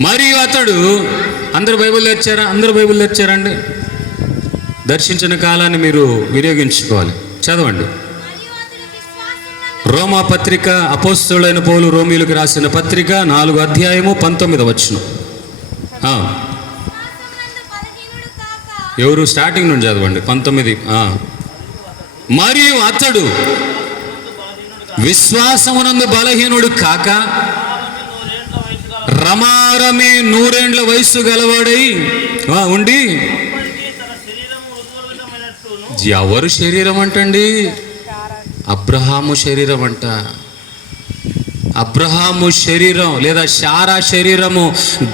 మరియు అతడు, అందరూ బైబిల్ తెచ్చారా? అందరూ బైబిల్ తెచ్చారండి? దర్శించిన కాలాన్ని మీరు వినియోగించుకోవాలి. చదవండి. రోమా పత్రిక, అపోస్తలుడైన పౌలు రోమీయులకు రాసిన పత్రిక 4:19. ఎవరు? స్టార్టింగ్ నుండి చదవండి. 19. మరియు అతడు విశ్వాసమునందు బలహీనుడు కాక రమారమి 100 ఏండ్ల వయసు గలవాడై ఉండి, ఎవరు శరీరం అంటండి? అబ్రహాము శరీరం అంట. అబ్రహాము శరీరం లేదా శారా శరీరము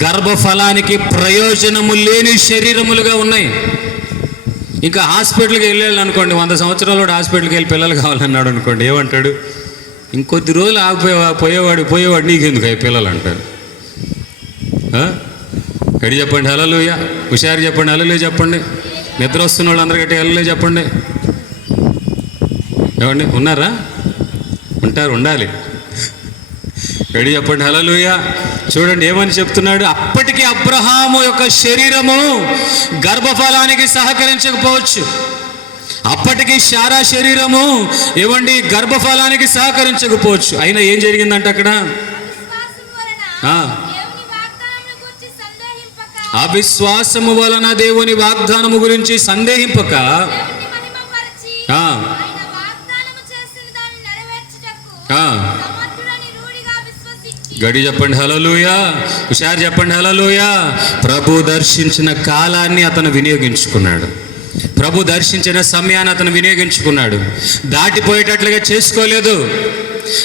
గర్భఫలానికి ప్రయోజనము లేని శరీరములుగా ఉన్నాయి. ఇంకా హాస్పిటల్కి వెళ్ళాలి అనుకోండి, 100 సంవత్సరాలు హాస్పిటల్కి వెళ్ళి పిల్లలు కావాలన్నాడు అనుకోండి, ఏమంటాడు? ఇంకొద్ది రోజులు పోయేవాడు నీకెందుకు అయ్యి పిల్లలు అంటారు. గడి చెప్పండి హల్లెలూయా. హుషారు చెప్పండి హల్లెలూయా చెప్పండి. నిద్ర వస్తున్న వాళ్ళు అందరికీ హల్లెలూయా చెప్పండి. ఏమండి ఉన్నారా? ఉంటారు, ఉండాలి. గడి చెప్పండి హల్లెలూయా. చూడండి ఏమని చెప్తున్నాడు. అప్పటికి అబ్రహాము యొక్క శరీరము గర్భఫలానికి సహకరించకపోవచ్చు. అప్పటికి శారా శరీరము ఏమండి గర్భఫలానికి సహకరించకపోవచ్చు. అయినా ఏం జరిగిందంటే అక్కడ అవిశ్వాసము వలన దేవుని వాగ్దానము గురించి సందేహింపక గడి చెప్పండి హల్లెలూయా. హుషారు చెప్పండి హల్లెలూయా. ప్రభు దర్శించిన కాలాన్ని అతను వినియోగించుకున్నాడు. ప్రభు దర్శించిన సమయాన్ని అతను వినియోగించుకున్నాడు. దాటిపోయేటట్లుగా చేసుకోలేదు.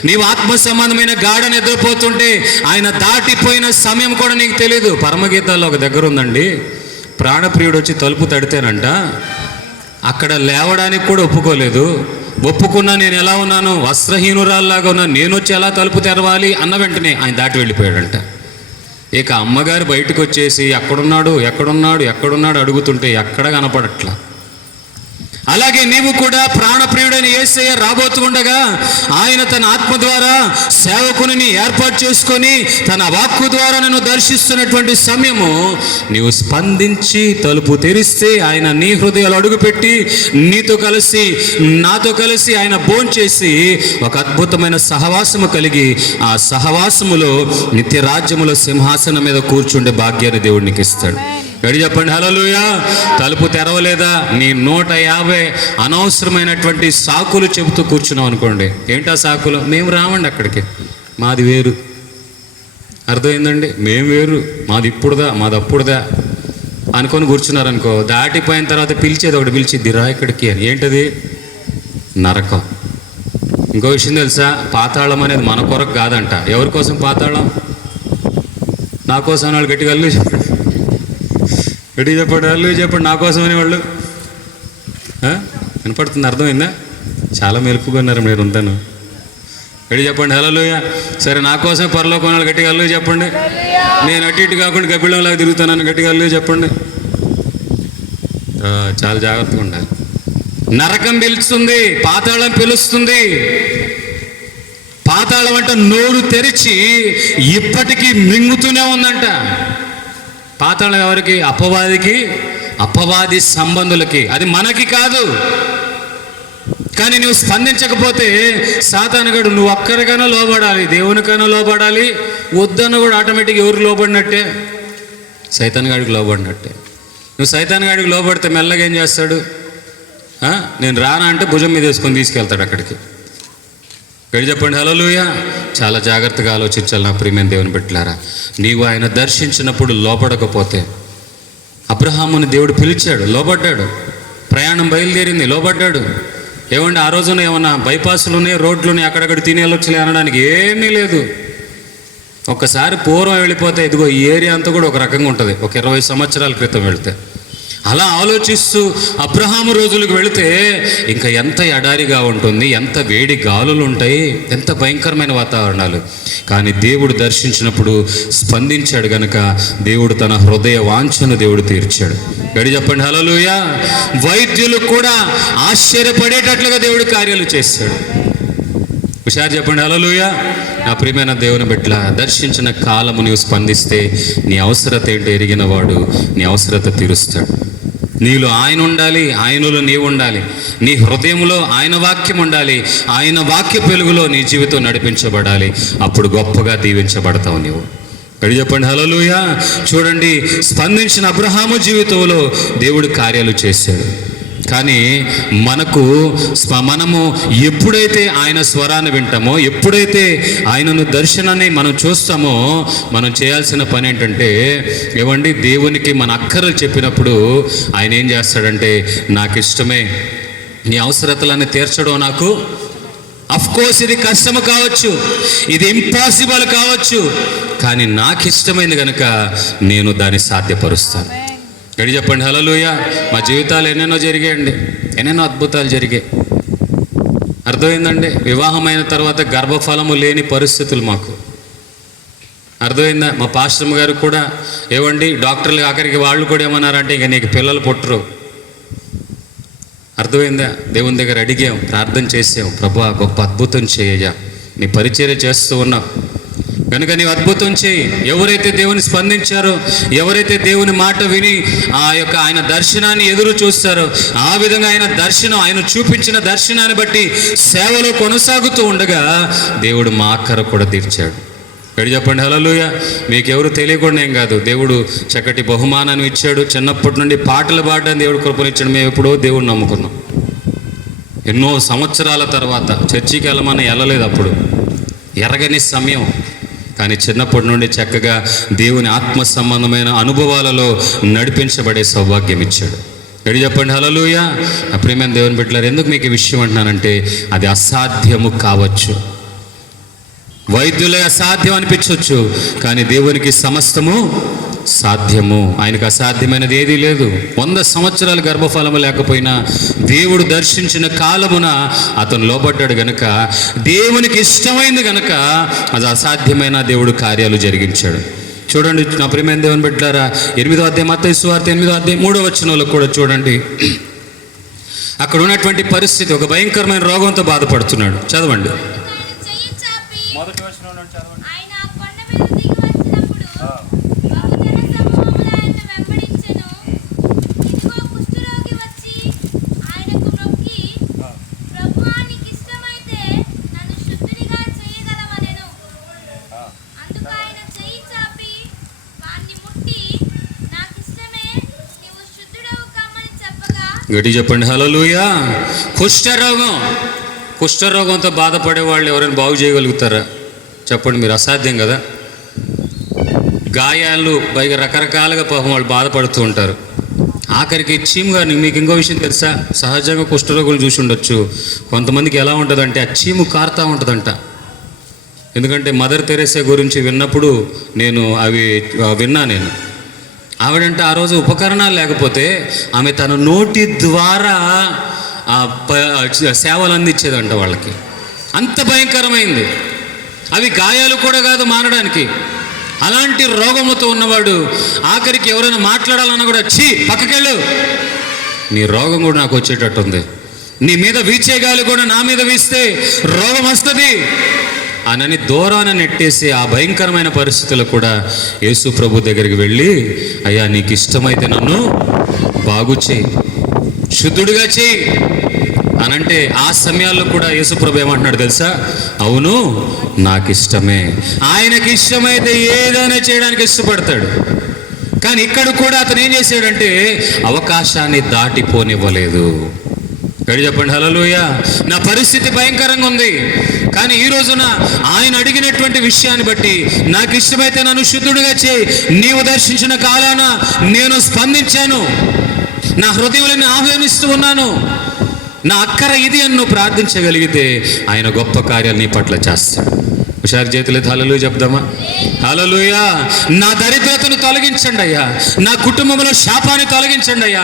నీవు ఆత్మ సంబంధమైన గాఢ నిద్రపోతుంటే ఆయన దాటిపోయిన సమయం కూడా నీకు తెలియదు. పరమగీతాల్లో ఒక దగ్గర ఉందండి, ప్రాణప్రియుడు వచ్చి తలుపు తడితేనంట అక్కడ లేవడానికి కూడా ఒప్పుకోలేదు. ఒప్పుకున్నా నేను ఎలా ఉన్నాను, వస్త్రహీనురాల్లాగా ఉన్నాను, నేను వచ్చి ఎలా తలుపు తెరవాలి అన్న వెంటనే ఆయన దాటి వెళ్ళిపోయాడంట. ఇక అమ్మగారు బయటకు వచ్చేసి ఎక్కడున్నాడు అడుగుతుంటే ఎక్కడ కనపడట్లా. అలాగే నీవు కూడా ప్రాణప్రియుడైన యేసయ్య రాబోతుండగా ఆయన తన ఆత్మ ద్వారా సేవకుని ఏర్పాటు చేసుకొని తన వాక్కు ద్వారా నన్ను దర్శిస్తున్నటువంటి సమయము నీవు స్పందించి తలుపు తెరిస్తే ఆయన నీ హృదయాలు అడుగుపెట్టి నీతో కలిసి నాతో కలిసి ఆయన భోంచేసి ఒక అద్భుతమైన సహవాసము కలిగి ఆ సహవాసములో నిత్య రాజ్యములో సింహాసనం మీద కూర్చుండే భాగ్యాన్ని దేవుడు నీకు ఇస్తాడు. గడి చెప్పండి హల్లెలూయా. తలుపు తెరవలేదా? నీ 150 అనవసరమైనటువంటి సాకులు చెబుతూ కూర్చున్నాం అనుకోండి. ఏంటా సాకులు? మేము రావండి అక్కడికి, మాది వేరు. అర్థమైందండి? మేము వేరు, మాది ఇప్పుడుదా మాది అప్పుడుదా అనుకొని కూర్చున్నారనుకో, దాటిపోయిన తర్వాత పిలిచేది ఒకటి పిలిచిద్ది, రా ఇక్కడికి అని. ఏంటది? నరకం. ఇంకో విషయం తెలుసా? పాతాళం అనేది మన కొరకు కాదంట. ఎవరి కోసం పాతాళం? నా కోసం వాళ్ళు గట్టిగా గట్టి చెప్పండి నా కోసమని వాళ్ళు వినపడుతుంది. అర్థమైందా? చాలా మెలుపుకున్నారు మీరు ఉంటాను. గట్టి చెప్పండి హల్లెలూయా. సరే, నా కోసం పరలోకం వాళ్ళు గట్టిగా హల్లెలూయా చెప్పండి. నేను అటు ఇటు కాకుండా గబ్బిళంలాగా తిరుగుతానని గట్టిగా హల్లెలూయా చెప్పండి. చాలా జాగ్రత్తగా ఉండాలి. నరకం పిలుస్తుంది, పాతాళం పిలుస్తుంది. పాతాళం అంటే నోరు తెరిచి ఇప్పటికీ మింగుతూనే ఉందంట. పాతాళం ఎవరికి? అపవాదికి, అపవాది సంబంధులకి. అది మనకి కాదు. కానీ నువ్వు స్పందించకపోతే సాతానుగాడు నువ్వు ఒక్కరికైనా లోబడాలి, దేవునికైనా లోబడాలి. వద్దన్న కూడా ఆటోమేటిక్గా ఎవరు లోబడినట్టే? సైతానుగాడికి లోబడినట్టే. నువ్వు సైతానుగాడికి లోబడితే మెల్లగా ఏం చేస్తాడు? నేను రానా అంటే భుజం మీద వేసుకొని తీసుకెళ్తాడు అక్కడికి. గడి చెప్పండి హల్లెలూయా. చాలా జాగ్రత్తగా ఆలోచించాలి నా ప్రియమైన దేవుని బిడ్డలారా. నీవు ఆయన దర్శించినప్పుడు లోపడకపోతే, అబ్రహాముని దేవుడు పిలిచాడు, లోబడ్డాడు. ప్రయాణం బయలుదేరింది, లోబడ్డాడు. ఏమండి ఆ రోజున ఏమన్నా బైపాస్లు ఉన్నాయి, రోడ్లు ఉన్నాయి, అక్కడక్కడ తినేళ్ళొచ్చులే అనడానికి ఏమీ లేదు. ఒక్కసారి పూర్వం వెళ్ళిపోతే ఇదిగో ఈ ఏరియా అంతా కూడా ఒక రకంగా ఉంటుంది, ఒక 20 సంవత్సరాల క్రితం వెళితే. అలా ఆలోచిస్తూ అబ్రహాము రోజులకు వెళితే ఇంకా ఎంత ఎడారిగా ఉంటుంది, ఎంత వేడి గాలులు ఉంటాయి, ఎంత భయంకరమైన వాతావరణాలు. కానీ దేవుడు దర్శించినప్పుడు స్పందించాడు గనుక దేవుడు తన హృదయ వాంఛను దేవుడు తీర్చాడు. గడి చెప్పండి హల్లెలూయా. వైద్యులు కూడా ఆశ్చర్యపడేటట్లుగా దేవుడు కార్యాలు చేశాడు. హుషారు చెప్పండి హల్లెలూయా. నా ప్రియమైన దేవుని బిడ్డల, దర్శించిన కాలము నీవు స్పందిస్తే నీ అవసరత ఏంటో ఎరిగిన వాడు నీ అవసరత తీరుస్తాడు. నీలో ఆయన ఉండాలి, ఆయనలో నీవు ఉండాలి. నీ హృదయంలో ఆయన వాక్యం ఉండాలి, ఆయన వాక్య వెలుగులో నీ జీవితం నడిపించబడాలి. అప్పుడు గొప్పగా దీవించబడతావు నీవు. గడి చెప్పండి హల్లెలూయా. చూడండి, స్పందించిన అబ్రహాము జీవితంలో దేవుడు కార్యాలు చేశాడు. కానీ మనము ఎప్పుడైతే ఆయన స్వరాన్ని వింటామో, ఎప్పుడైతే ఆయనను దర్శనాన్ని మనం చూస్తామో, మనం చేయాల్సిన పని ఏంటంటే ఏమండి, దేవునికి మన అక్కర్లు చెప్పినప్పుడు ఆయన ఏం చేస్తాడంటే, నాకు ఇష్టమే, నీ అవసరతలన్నీ తీర్చడం నాకు అఫ్కోర్స్ ఇది కష్టము కావచ్చు, ఇది ఇంపాసిబుల్ కావచ్చు, కానీ నాకు ఇష్టమైంది కనుక నేను దాన్ని సాధ్యపరుస్తాను. గడి చెప్పండి హల్లెలూయా. మా జీవితాలు ఎన్నెన్నో జరిగాయండి, ఎన్నెన్నో అద్భుతాలు జరిగాయి. అర్థమైందండి. వివాహమైన తర్వాత గర్భఫలము లేని పరిస్థితులు మాకు అర్థమైందా. మా పాస్టర్ గారు కూడా ఏవండి, డాక్టర్లు ఆఖరికి వాళ్ళు కూడా ఏమన్నారంటే, ఇక నీకు పిల్లలు పుట్టరు. అర్థమైందా. దేవుని దగ్గర అడిగాం, ప్రార్థన చేసాం, ప్రభువా గొప్ప అద్భుతం చేయయ్యా, నీ పరిచర్య చేస్తూ ఉన్నావు కనుక నీవు అద్భుతం చేయి. ఎవరైతే దేవుని స్పందించారో, ఎవరైతే దేవుని మాట విని ఆయన దర్శనాన్ని ఎదురు చూస్తారో, ఆ విధంగా ఆయన చూపించిన దర్శనాన్ని బట్టి సేవలో కొనసాగుతూ ఉండగా దేవుడు మా అక్కర కూడా తీర్చాడు. గడి చెప్పండి హల్లెలూయా. మీకెవరు తెలియకుండా ఏం కాదు, దేవుడు చక్కటి బహుమానాన్ని ఇచ్చాడు. చిన్నప్పటి నుండి పాటలు పాడడానికి దేవుడు కృపనిచ్చాడు. మేము ఎప్పుడో దేవుడు నమ్ముకున్నాం. ఎన్నో సంవత్సరాల తర్వాత చర్చికి వెళ్ళమని వెళ్ళలేదు, అప్పుడు ఎరగని సమయం. కానీ చిన్నప్పటి నుండి చక్కగా దేవుని ఆత్మ సంబంధమైన అనుభవాలలో నడిపించబడే సౌభాగ్యం ఇచ్చాడు. గడి చెప్పండి హల్లెలూయా. నా ప్రియమైన దేవుని బిడ్డలారా, ఎందుకు మీకు ఈ విషయం అంటున్నానంటే, అది అసాధ్యము కావచ్చు, వైద్యులే అసాధ్యం అనిపించవచ్చు, కానీ దేవునికి సమస్తము సాధ్యము. ఆయనకు అసాధ్యమైనది ఏదీ లేదు. 100 సంవత్సరాల గర్భఫలము లేకపోయినా దేవుడు దర్శించిన కాలమున అతను లోబడ్డాడు గనుక, దేవునికి ఇష్టమైంది గనుక అది అసాధ్యమైన దేవుడు కార్యాలు జరిగించాడు. చూడండి నా ప్రియమైన దేవుని బిడ్డలారా, 8వ అధ్యాయం మత్తయి సువార్త 8వ అధ్యాయం 3వ వచనంలో కూడా చూడండి. అక్కడ ఉన్నటువంటి పరిస్థితి, ఒక భయంకరమైన రోగంతో బాధపడుతున్నాడు. చదవండి. గట్టి చెప్పండి హల్లెలూయా. కుష్ఠరోగంతో బాధపడే వాళ్ళు ఎవరైనా బాగు చేయగలుగుతారా చెప్పండి? మీరు అసాధ్యం కదా. గాయాలు పైగా రకరకాలుగా పాపం వాళ్ళు బాధపడుతూ ఉంటారు. ఆఖరికి చీము గారిని, మీకు ఇంకో విషయం తెలుసా, సహజంగా కుష్ఠరోగులు చూసి ఉండొచ్చు, కొంతమందికి ఎలా ఉంటుందంటే ఆ చీము కారుతూ ఉంటుందంట. ఎందుకంటే మదర్ తెరేసా గురించి విన్నప్పుడు నేను విన్నా. ఆవిడంటే ఆ రోజు ఉపకరణాలు లేకపోతే ఆమె తన నోటి ద్వారా సేవలు అందించేదంట వాళ్ళకి. అంత భయంకరమైంది. అవి గాయాలు కూడా కాదు మానడానికి. అలాంటి రోగముతో ఉన్నవాడు ఆఖరికి ఎవరైనా మాట్లాడాలన్నా కూడా పక్కకెళ్ళు, నీ రోగం కూడా నాకు వచ్చేటట్టుంది, నీ మీద వీచే గాలి కూడా నా మీద వీస్తే రోగం వస్తుంది అనని దూరాన నెట్టేసి ఆ భయంకరమైన పరిస్థితుల్లో కూడా యేసు ప్రభు దగ్గరికి వెళ్ళి, అయ్యా నీకు ఇష్టమైతే నన్ను బాగు చేయి, శుద్ధుడిగా చేయి అనంటే, ఆ సమయాల్లో కూడా యేసు ప్రభు ఏమంటున్నాడు తెలుసా? అవును నాకు ఇష్టమే. ఆయనకి ఇష్టమైతే ఏదైనా చేయడానికి ఇష్టపడతాడు. కానీ ఇక్కడ కూడా అతను ఏం చేశాడంటే అవకాశాన్ని దాటిపోనివ్వలేదు. గడి చెప్పండి హల్లెలూయా. నా పరిస్థితి భయంకరంగా ఉంది, కానీ ఈ రోజున ఆయన అడిగినటువంటి విషయాన్ని బట్టి నాకు ఇష్టమైతే నన్ను శుద్ధుడిగా చేయి, నీవు దర్శించిన కాలాన నేను స్పందించాను, నా హృదయంలో ఆహ్వానిస్తూ ఉన్నాను, నా అక్కర ఇది అని నువ్వు ప్రార్థించగలిగితే ఆయన గొప్ప కార్యాలు నీ పట్ల చేస్తాడు. హుషారు చేతులైతే హల్లెలూయా చెప్దామా? హల్లెలూయా. నా దరిద్రతను తొలగించండి అయ్యా, నా కుటుంబంలో శాపాన్ని తొలగించండి అయ్యా,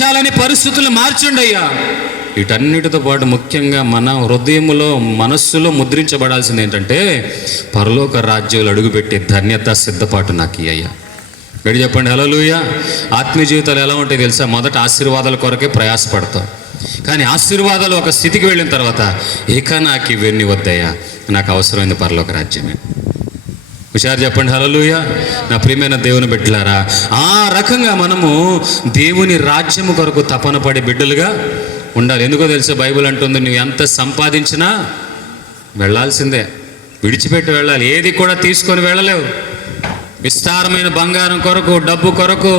చాలని పరిస్థితులను మార్చండి అయ్యా. వీటన్నిటితో పాటు ముఖ్యంగా మన హృదయంలో, మనస్సులో ముద్రించబడాల్సింది ఏంటంటే పరలోక రాజ్యంలో అడుగుపెట్టే ధన్యత, సిద్ధపాటు నాకు అయ్యా. గడి చెప్పండి హల్లెలూయా. ఆత్మీయ జీవితాలు ఎలా ఉంటాయి తెలుసా? మొదట ఆశీర్వాదాల కొరకే ప్రయాసపడతాం, కానీ ఆశీర్వాదాలు ఒక స్థితికి వెళ్ళిన తర్వాత ఇక నాకు ఇవన్నీ వద్దయ్యా, నాకు అవసరమైంది పరలోక రాజ్యమే. హుషారు చెప్పండి హల్లెలూయా. నా ప్రియమైన దేవుని బిడ్డలారా, ఆ రకంగా మనము దేవుని రాజ్యము కొరకు తపన పడే బిడ్డలుగా ఉండాలి. ఎందుకో తెలుసా? బైబిల్ అంటుంది, నువ్వు ఎంత సంపాదించినా వెళ్ళాల్సిందే, విడిచిపెట్టి వెళ్ళాలి. ఏది కూడా తీసుకొని వెళ్ళలేవు. విస్తారమైన బంగారం కొరకు, డబ్బు కొరకు,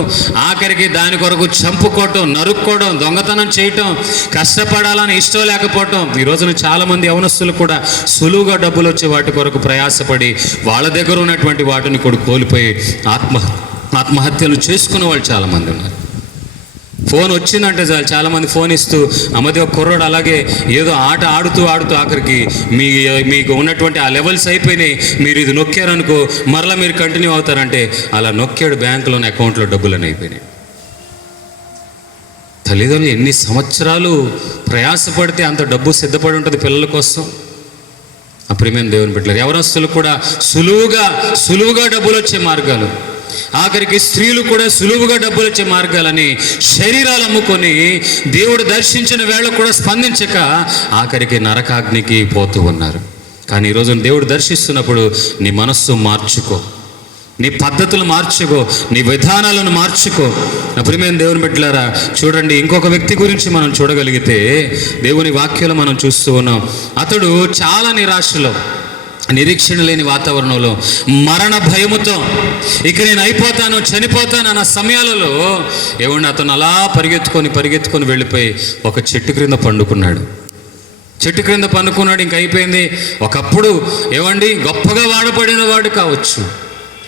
ఆఖరికి దాని కొరకు చంపుకోవటం, నరుక్కోవడం, దొంగతనం చేయటం, కష్టపడాలని ఇష్టం లేకపోవటం. ఈ రోజున చాలామంది యవనస్తులు కూడా సులువుగా డబ్బులు వచ్చే వాటి కొరకు ప్రయాసపడి వాళ్ళ దగ్గర ఉన్నటువంటి వాటిని కూడా కోల్పోయి ఆత్మహత్యలు చేసుకునే వాళ్ళు చాలామంది ఉన్నారు. ఫోన్ వచ్చిందంటే చాలామంది ఫోన్ ఇస్తూ, అమ్మది ఒక కుర్రోడు అలాగే ఏదో ఆట ఆడుతూ ఆఖరికి మీకు ఉన్నటువంటి ఆ లెవెల్స్ అయిపోయినాయి, మీరు ఇది నొక్కారనుకో మరలా మీరు కంటిన్యూ అవుతారంటే అలా నొక్కాడు, బ్యాంకులోని అకౌంట్లో డబ్బులని అయిపోయినాయి. తల్లిదండ్రులు ఎన్ని సంవత్సరాలు ప్రయాసపడితే అంత డబ్బు సిద్ధపడి ఉంటుంది పిల్లల కోసం. ఆ ప్రియమైన దేవుని బిడ్డలారా, యవనస్తులు కూడా సులువుగా డబ్బులు వచ్చే మార్గాలు, ఆఖరికి స్త్రీలు కూడా సులువుగా డబ్బులు వచ్చే మార్గాలని శరీరాలు అమ్ముకొని దేవుడు దర్శించిన వేళ కూడా స్పందించక ఆఖరికి నరకాగ్నికి పోతూ ఉన్నారు. కానీ ఈరోజు దేవుడు దర్శిస్తున్నప్పుడు నీ మనస్సు మార్చుకో, నీ పద్ధతులు మార్చుకో, నీ విధానాలను మార్చుకో. నా ప్రియమైన దేవుని బిడ్డలారా, చూడండి, ఇంకొక వ్యక్తి గురించి మనం చూడగలిగితే దేవుని వాక్యాలు మనం చూస్తూ ఉన్నాం. అతడు చాలా నిరాశలో, నిరీక్షణ లేని వాతావరణంలో, మరణ భయముతో ఇక నేను అయిపోతాను, చనిపోతాను అన్న సమయాలలో ఏమండి అతను అలా పరిగెత్తుకొని వెళ్ళిపోయి ఒక చెట్టు క్రింద పండుకున్నాడు. ఇంక అయిపోయింది. ఒకప్పుడు ఏమండి గొప్పగా వాడబడిన వాడు కావచ్చు,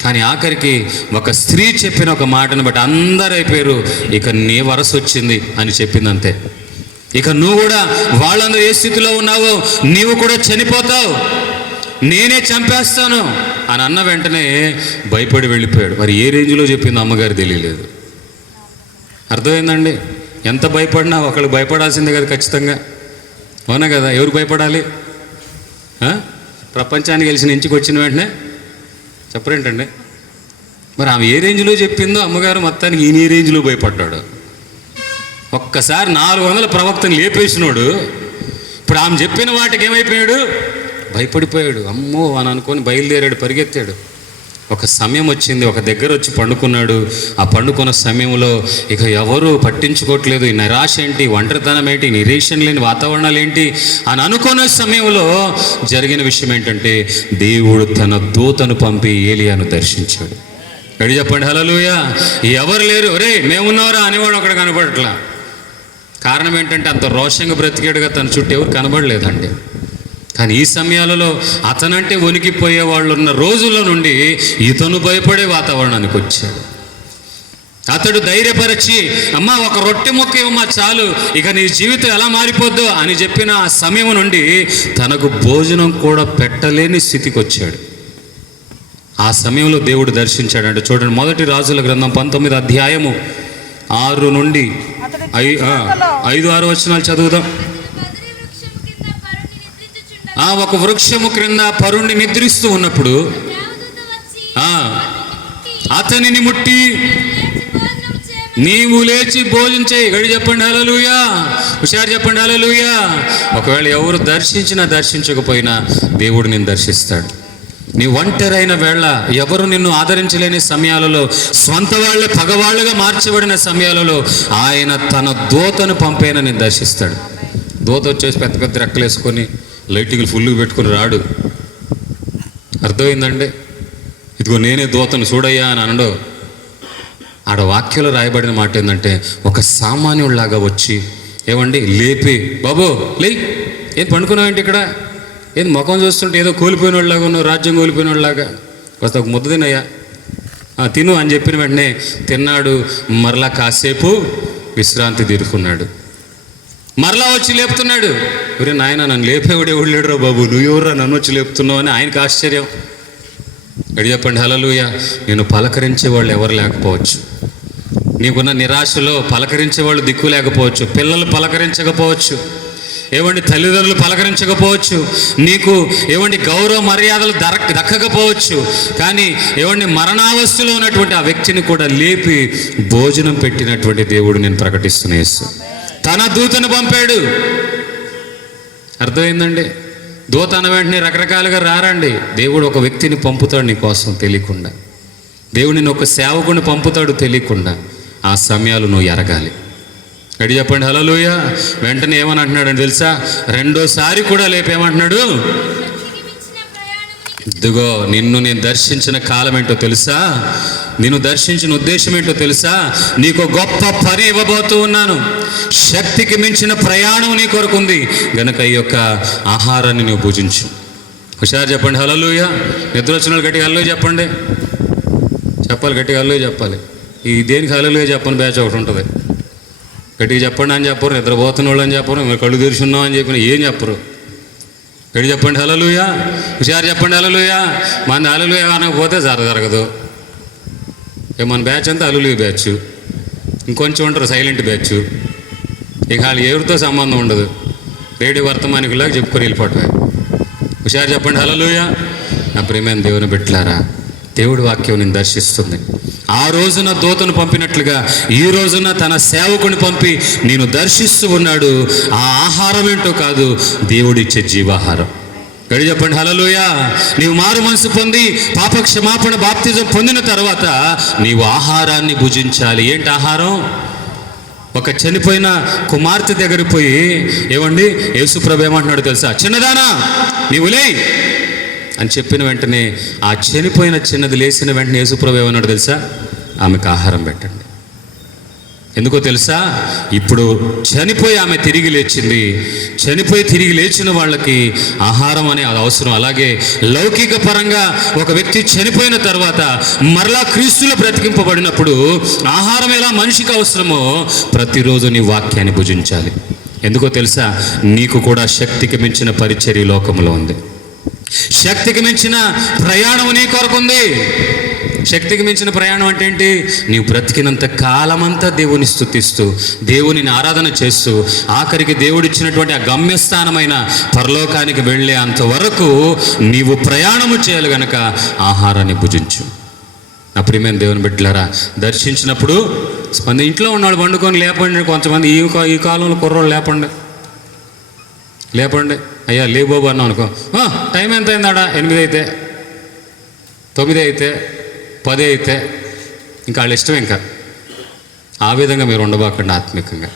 కానీ ఆఖరికి ఒక స్త్రీ చెప్పిన ఒక మాటను బట్టి అందరూ అయిపోయారు, ఇక నీ వరస వచ్చింది అని చెప్పింది అంతే. ఇక నువ్వు కూడా వాళ్ళందరూ ఏ స్థితిలో ఉన్నావో నీవు కూడా చనిపోతావు, నేనే చంపేస్తాను అని అన్న వెంటనే భయపడి వెళ్ళిపోయాడు. మరి ఏ రేంజ్లో చెప్పింది అమ్మగారు తెలియలేదు. అర్థమైందండి? ఎంత భయపడినా ఒకళ్ళు భయపడాల్సిందే కదా ఖచ్చితంగా, అవునా కదా? ఎవరు భయపడాలి? ప్రపంచానికి గెలిచిన ఇంటికి వచ్చిన వెంటనే చెప్పరేంటండి? మరి ఆమె ఏ రేంజ్లో చెప్పిందో అమ్మగారు మొత్తానికి ఈయన ఏ రేంజ్లో భయపడ్డాడు. ఒక్కసారి 400 ప్రవక్తను లేపేసినోడు ఇప్పుడు ఆమె చెప్పిన వాటికి ఏమైపోయాడు? భయపడిపోయాడు. అమ్మో అని అనుకొని బయలుదేరాడు, పరిగెత్తాడు. ఒక సమయం వచ్చింది, ఒక దగ్గర వచ్చి పండుకున్నాడు. ఆ పండుకున్న సమయంలో ఇక ఎవరు పట్టించుకోవట్లేదు, ఈ నిరాశ ఏంటి, ఒంటరితనం ఏంటి, నిరీక్షణ లేని వాతావరణాలు ఏంటి అని అనుకున్న సమయంలో జరిగిన విషయం ఏంటంటే దేవుడు తన దూతను పంపి ఏలియాను దర్శించాడు. ఎడి చెప్పండి హల్లెలూయా. ఎవరు లేరు, ఒరే మేమున్నారా అనేవాడు ఒకడు కనబడట్లా. కారణం ఏంటంటే అంత రోషంగా బ్రతికాడుగా, తన చుట్టూ ఎవరు కనబడలేదండి. కానీ ఈ సమయాలలో అతనంటే వణికిపోయే వాళ్ళు ఉన్న రోజుల నుండి ఇతను భయపడే వాతావరణానికి వచ్చాడు. అతడు ధైర్యపరిచి, అమ్మా ఒక రొట్టె ముక్క ఇవ్వమ్మా చాలు, ఇక నీ జీవితం ఎలా మారిపోద్దో అని చెప్పిన ఆ సమయం నుండి తనకు భోజనం కూడా పెట్టలేని స్థితికి వచ్చాడు. ఆ సమయంలో దేవుడు దర్శించాడంటే చూడండి, 1 రాజుల గ్రంథం 19వ అధ్యాయము 6 నుండి 5-6 వచనాలు చదువుదాం. ఒక వృక్షము క్రింద పరుండి నిద్రిస్తూ ఉన్నప్పుడు అతనిని ముట్టి, నీవు లేచి భోజనం చేయి. గడి చెప్పండి హల్లెలూయా. హుషారు చెప్పండి హల్లెలూయా. ఒకవేళ ఎవరు దర్శించకపోయినా దేవుడు నిన్ను దర్శిస్తాడు. నీ ఒంటరైన వేళ, ఎవరు నిన్ను ఆదరించలేని సమయాలలో, స్వంత వాళ్ళే పగవాళ్ళుగా మార్చబడిన సమయాలలో ఆయన తన దూతను పంపైన నేను దర్శిస్తాడు. దూత వచ్చేసి పెద్ద పెద్ద రెక్కలు వేసుకొని లైటింగ్లు ఫుల్గా పెట్టుకుని రాడు. అర్థమైందండి? ఇదిగో నేనే దూతను చూడయ్యా అని అనడు. ఆడ వాక్యంలో రాయబడిన మాట ఏంటంటే ఒక సామాన్యుడిలాగా వచ్చి ఏమండి లేపి, బాబు లే, ఏం పండుకున్నావేంటి ఇక్కడ, ఏది ముఖం చూస్తుంటే ఏదో కోల్పోయిన వాళ్ళలాగా ఉన్నావు, రాజ్యం కోల్పోయిన వాళ్ళలాగా, వస్తా ఒక ముద్ద తినయ్యా, తిను అని చెప్పిన వెంటనే తిన్నాడు. మరలా కాసేపు విశ్రాంతి తీరుకున్నాడు. మరలా వచ్చి లేపుతున్నాడు. ఒరే నాయన, నన్ను లేపేవాడు ఎవడు లేడురా బాబు, నువ్వు ఎవరురా నన్ను వచ్చి లేపుతున్నావు అని ఆయనకు ఆశ్చర్యం. గడి చెప్పండి హల్లెలూయా. నేను పలకరించే వాళ్ళు ఎవరు లేకపోవచ్చు, నీకున్న నిరాశలో పలకరించే వాళ్ళు దిక్కు లేకపోవచ్చు, పిల్లలు పలకరించకపోవచ్చు, ఏమండి తల్లిదండ్రులు పలకరించకపోవచ్చు, నీకు ఏమండి గౌరవ మర్యాదలు దక్కకపోవచ్చు, కానీ ఏమండి మరణావస్థలో ఉన్నటువంటి ఆ వ్యక్తిని కూడా లేపి భోజనం పెట్టినటువంటి దేవుడు నేను ప్రకటిస్తున్న యేసు. తన దూతను పంపాడు. అర్థమైందండి? దూత అన్న వెంటనే రకరకాలుగా రారండి. దేవుడు ఒక వ్యక్తిని పంపుతాడు నీ కోసం తెలియకుండా. దేవుడిని ఒక సేవకుని పంపుతాడు తెలియకుండా. ఆ సమయాలు నువ్వు ఎరగాలి. గడి చెప్పండి హల్లెలూయా. వెంటనే ఏమని అంటున్నాడని తెలుసా? రెండోసారి కూడా లేపేమంటున్నాడు, ఇదిగో నిన్ను నేను దర్శించిన కాలం ఏంటో తెలుసా, నిన్ను దర్శించిన ఉద్దేశం ఏంటో తెలుసా, నీకు గొప్ప పని ఇవ్వబోతూ ఉన్నాను, శక్తికి మించిన ప్రయాణం నీ కొరకుంది గనక ఈ యొక్క ఆహారాన్ని నువ్వు భుజించు. హుషారు చెప్పండి హల్లెలూయా. నిద్ర వచ్చిన వాళ్ళు గట్టిగా హల్లెలూయా చెప్పండి. చెప్పాలి, గట్టిగా హల్లెలూయా చెప్పాలి. ఈ దేనికి హల్లెలూయా చెప్పని బ్యాచ్ ఒకటి ఉంటుంది. గట్టిగా చెప్పండి అని చెప్పరు, నిద్రపోతున్న వాళ్ళు అని చెప్పరు, మీరు కళ్ళు తెరుచున్నాం అని చెప్పిన ఏం చెప్పరు. గట్టి చెప్పండి హల్లెలూయా. హుషారు చెప్పండి హల్లెలూయా. మన హల్లెలూయా అనకపోతే జరగదు. మన బ్యాచ్ అంతా హల్లెలూయా బ్యాచ్, ఇంకొంచెం ఉంటారు సైలెంట్ బ్యాచ్. ఇక వాళ్ళు ఎవరితో సంబంధం ఉండదు, రేడియో వర్తమానికులాగా చెప్పుకొని వెళ్ళిపోవటమే. హుషారు చెప్పండి హల్లెలూయా. నా ప్రియమైన దేవుని బిడ్డలారా, దేవుడి వాక్యం నేను దర్శిస్తుంది. ఆ రోజున దూతను పంపినట్లుగా ఈ రోజున తన సేవకుని పంపి నేను దర్శిస్తూ ఉన్నాడు. ఆ ఆహారం ఏంటో కాదు, దేవుడిచ్చే జీవాహారం. గడి చెప్పండి హల్లెలూయా. నీవు మారు మనసు పొంది పాప క్షమాపణ బాప్తిజం పొందిన తర్వాత నీవు ఆహారాన్ని భుజించాలి. ఏంటి ఆహారం? ఒక చనిపోయిన కుమార్తె దగ్గరికి పోయి ఏమండి యేసుప్రభు ఏమంటున్నాడు తెలుసా? చిన్నదానా నీవు లే అని చెప్పిన వెంటనే ఆ చనిపోయిన చిన్నది లేచిన వెంటనే యేసుప్రభు ఏమన్నాడు తెలుసా? ఆమెకు ఆహారం పెట్టండి. ఎందుకో తెలుసా? ఇప్పుడు చనిపోయి ఆమె తిరిగి లేచింది. చనిపోయి తిరిగి లేచిన వాళ్ళకి ఆహారం అనే అది అవసరం. అలాగే లౌకిక పరంగా ఒక వ్యక్తి చనిపోయిన తర్వాత మరలా క్రీస్తులో బ్రతికింపబడినప్పుడు ఆహారం ఎలా మనిషికి అవసరమో ప్రతిరోజు నీ వాక్యాన్ని భుజించాలి. ఎందుకో తెలుసా? నీకు కూడా శక్తికి మించిన పరిచర్య లోకంలో ఉంది. శక్తికి మించిన ప్రయాణం నీ కొరకుంది. శక్తికి మించిన ప్రయాణం అంటే ఏంటి? నీవు బ్రతికినంత కాలమంతా దేవుని స్తుతిస్తూ దేవునిని ఆరాధన చేస్తూ ఆఖరికి దేవుడిచ్చినటువంటి ఆ గమ్యస్థానమైన పరలోకానికి వెళ్ళే అంతవరకు నీవు ప్రయాణము చేయాలి గనక ఆహారాన్ని భుజించు. నా ప్రియమైన దేవుని బిడ్డలారా, దర్శించినప్పుడు ఇంట్లో ఉన్నాడు పండుకొని లేపండి. కొంతమంది ఈ కాలంలో కుర్రోళ్ళు లేపండి అయ్యా లే బాబు అన్నాం అనుకో, టైం ఎంత అయిందాడా? 8 అయితే 9 అయితే 10 అయితే ఇంకా వాళ్ళ ఇష్టం. ఇంకా ఆ విధంగా మీరు ఉండబాకండి ఆత్మికంగా.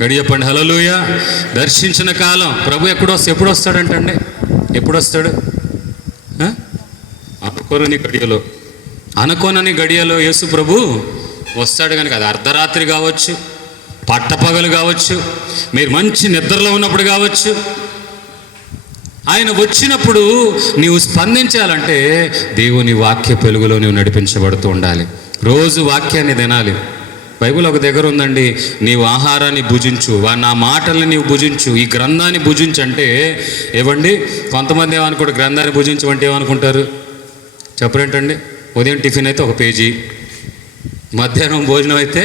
గడి చెప్పండి హల్లెలూయా. దర్శించిన కాలం ప్రభు ఎప్పుడు వస్తాడంటండి? ఎప్పుడు వస్తాడు? అనుకోనని గడియలో యేసు ప్రభు వస్తాడు కనుక అది అర్ధరాత్రి కావచ్చు, పట్టపగలు కావచ్చు, మీరు మంచి నిద్రలో ఉన్నప్పుడు కావచ్చు. ఆయన వచ్చినప్పుడు నీవు స్పందించాలంటే దేవుని వాక్య వెలుగులో నీవు నడిపించబడుతూ ఉండాలి. రోజు వాక్యాన్ని తినాలి. బైబిల్ ఒక దగ్గర ఉందండి, నీవు ఆహారాన్ని భుజించు, నా మాటల్ని నీవు భుజించు, ఈ గ్రంథాన్ని భుజించు అంటే ఏవండి? కొంతమంది ఏమనుకుంటారు గ్రంథాన్ని భుజించమంటే ఏమనుకుంటారు చెప్పరేంటండి? ఉదయం టిఫిన్ అయితే 1 పేజీ, మధ్యాహ్నం భోజనం అయితే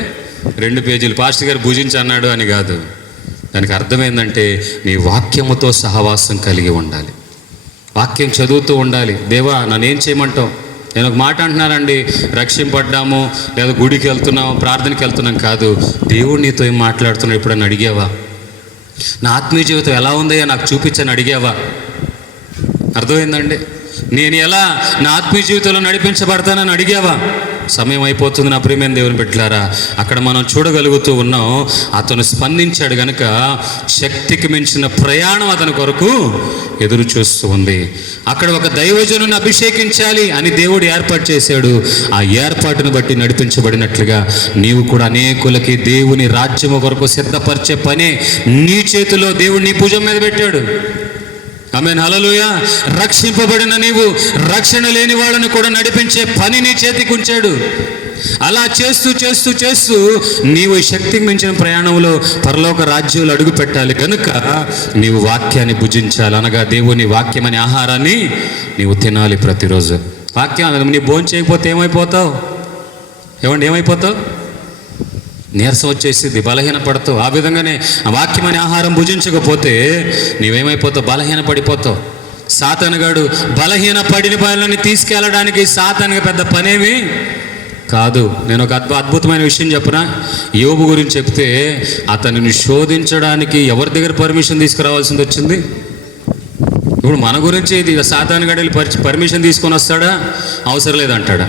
2 పేజీలు, పాస్టర్ గారు భుజించి అన్నాడు అని కాదు. దానికి అర్థమైందంటే నీ వాక్యముతో సహవాసం కలిగి ఉండాలి, వాక్యం చదువుతూ ఉండాలి. దేవా నన్ను ఏం చేయమంటావు? నేను ఒక మాట అంటున్నానండి, రక్షింపడ్డాము లేదా గుడికి వెళ్తున్నాము ప్రార్థనకి వెళ్తున్నాం కాదు, దేవుడు నీతో ఏం మాట్లాడుతున్నాడు ఎప్పుడన్నా అడిగావా? నా ఆత్మీయ జీవితం ఎలా ఉందయ్యా నాకు చూపించని అడిగావా? అర్థమైందండి? నేను ఎలా నా ఆత్మీయ జీవితంలో నడిపించబడతానని అడిగావా? సమయం అయిపోతుంది నా ప్రియమైన దేవుని బిడ్డలారా. అక్కడ మనం చూడగలుగుతూ ఉన్నాం, అతను స్పందించాడు గనుక శక్తికి మించిన ప్రయాణం అతని కొరకు ఎదురు చూస్తూ ఉంది. అక్కడ ఒక దైవజనుని అభిషేకించాలి అని దేవుడు ఏర్పాటు చేశాడు. ఆ ఏర్పాటును బట్టి నడిపించబడినట్లుగా నీవు కూడా అనేకులకి దేవుని రాజ్యము కొరకు సిద్ధపరిచే పనే నీ చేతిలో దేవుడు నీ భుజం మీద పెట్టాడు. ఆమేన్ హల్లెలూయా. రక్షింపబడిన నీవు రక్షణ లేని వాళ్ళని కూడా నడిపించే పని నీ చేతికి ఉంచాడు. అలా చేస్తూ చేస్తూ చేస్తూ నీవు ఈ శక్తికి మించిన ప్రయాణంలో పరలోక రాజ్యంలో అడుగు పెట్టాలి కనుక నీవు వాక్యాన్ని భుజించాలి, అనగా దేవుని వాక్యం అనే ఆహారాన్ని నీవు తినాలి ప్రతిరోజు. వాక్యం నీ భోజనం చేయకపోతే ఏమైపోతావు? ఏమైపోతావు? నీరసం వచ్చేసింది, బలహీన పడతావు. ఆ విధంగానే ఆ వాక్యం అనే ఆహారం భుజించకపోతే నీవేమైపోతావు? బలహీన పడిపోతావు. సాతానుగాడు బలహీన పడిన పనులని తీసుకెళ్ళడానికి సాతానుగా పెద్ద పనేమి కాదు. నేను ఒక అద్భుతమైన విషయం చెప్పనా? యోబు గురించి చెప్తే అతనిని శోధించడానికి ఎవరి దగ్గర పర్మిషన్ తీసుకురావాల్సింది వచ్చింది? ఇప్పుడు మన గురించి ఇది సాతానుగాడు వెళ్ళి పర్మిషన్ తీసుకొని వస్తాడా? అవసరం లేదంటాడా?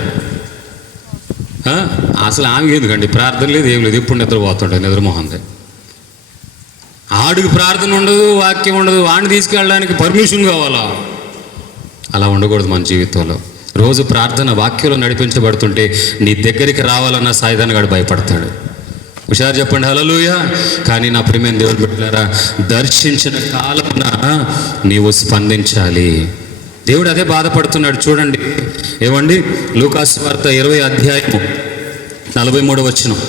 అసలు ఆమె ఎందుకండి ప్రార్థన లేదు, ఏం లేదు, ఎప్పుడు నిద్రపోతుంటాడు, నిద్రమోహంది. ఆడికి ప్రార్థన ఉండదు, వాక్యం ఉండదు, వాడిని తీసుకెళ్ళడానికి పర్మిషన్ కావాలా? అలా ఉండకూడదు మన జీవితంలో. రోజు ప్రార్థన వాక్యంలో నడిపించబడుతుంటే నీ దగ్గరికి రావాలన్న సాయిదానగాడు భయపడతాడు. హుషారు చెప్పండి హల్లెలూయా. కానీ నా ప్రియమైన దేవుని బిడ్డలారా, దర్శించిన కాలమున నీవు స్పందించాలి. దేవుడు అదే బాధపడుతున్నాడు. చూడండి ఏమండి, లూకాసు వార్త 20 అధ్యాయము 43వ వచనం.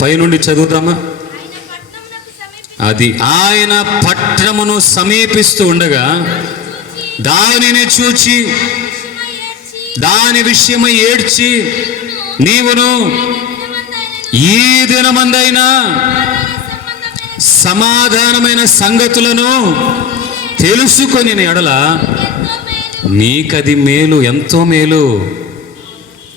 పైనుండి చదువుతామా? అది ఆయన పట్టణమును సమీపిస్తూ ఉండగా దానిని చూచి దాని విషయమై ఏడ్చి నీవును ఈ దినమందైనా సమాధానమైన సంగతులను తెలుసుకొని ఎడల నీకది మేలు, ఎంతో మేలు.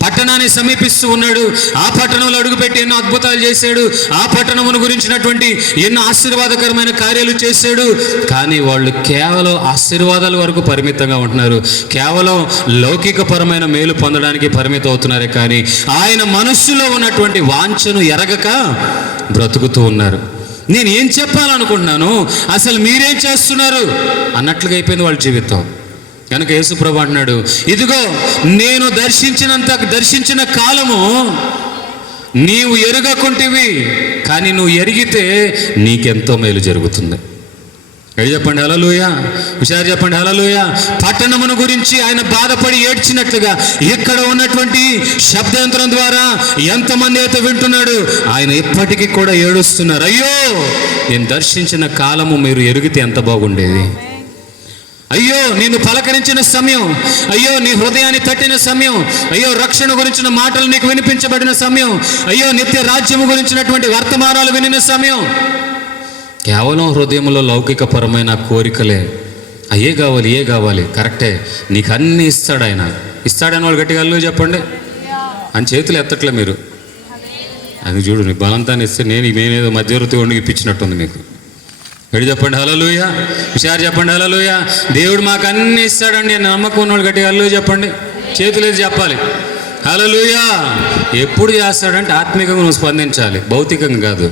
పట్టణాన్ని సమీపిస్తూ ఉన్నాడు. ఆ పట్టణంలో అడుగుపెట్టి ఎన్నో అద్భుతాలు చేశాడు. ఆ పట్టణమును గురించినటువంటి ఎన్నో ఆశీర్వాదకరమైన కార్యాలు చేశాడు. కానీ వాళ్ళు కేవలం ఆశీర్వాదాల వరకు పరిమితంగా ఉంటున్నారు. కేవలం లౌకికపరమైన మేలు పొందడానికి పరిమితం అవుతున్నారే కానీ ఆయన మనస్సులో ఉన్నటువంటి వాంఛను ఎరగక బ్రతుకుతూ ఉన్నారు. నేను ఏం చెప్పాలనుకుంటున్నాను, అసలు మీరేం చేస్తున్నారు అన్నట్లుగా అయిపోయింది వాళ్ళ జీవితం. కనుక యేసు ప్రభువు అంటున్నాడు, ఇదిగో నేను దర్శించిన కాలము నీవు ఎరుగకుంటివి, కానీ నువ్వు ఎరిగితే నీకెంతో మేలు జరుగుతుంది. చెప్పండి హల్లెలూయా. హుషారు చెప్పండి హల్లెలూయా. పట్టణమును గురించి ఆయన బాధపడి ఏడ్చినట్లుగా ఇక్కడ ఉన్నటువంటి శబ్దయంత్రం ద్వారా ఎంతమంది అయితే వింటున్నాడు, ఆయన ఇప్పటికీ కూడా ఏడుస్తున్నారు. అయ్యో నేను దర్శించిన కాలము మీరు ఎరిగితే ఎంత బాగుండేది. అయ్యో నిన్ను పలకరించిన సమయం, అయ్యో నీ హృదయాన్ని తట్టిన సమయం, అయ్యో రక్షణ గురించిన మాటలు నీకు వినిపించబడిన సమయం, అయ్యో నిత్య రాజ్యము గురించినటువంటి వర్తమానాలు వినిన సమయం. కేవలం హృదయంలో లౌకికపరమైన కోరికలే, అయ్యే కావాలి, ఏ కావాలి, కరెక్టే, నీకు అన్నీ ఇస్తాడు ఆయన. ఇస్తాడని వాళ్ళు గట్టిగా అల్లు చెప్పండి అని చేతులు ఎత్తట్లే మీరు. అది చూడు, నీ బలంతాన్ని ఇస్తే నేనేదో మధ్యవృత్తి వండి ఇప్పించినట్టుంది మీకు. గడి చెప్పండి హల్లెలూయా. హుషారు చెప్పండి హల్లెలూయా. దేవుడు మాకు అన్నీ ఇస్తాడండి అని నమ్మకం ఉన్నవాళ్ళు గట్టిగా అల్లు చెప్పండి, చేతులేసి చెప్పాలి హల్లెలూయా. ఎప్పుడు చేస్తాడంటే ఆత్మీయంగా నువ్వు స్పందించాలి, భౌతికంగా కాదు.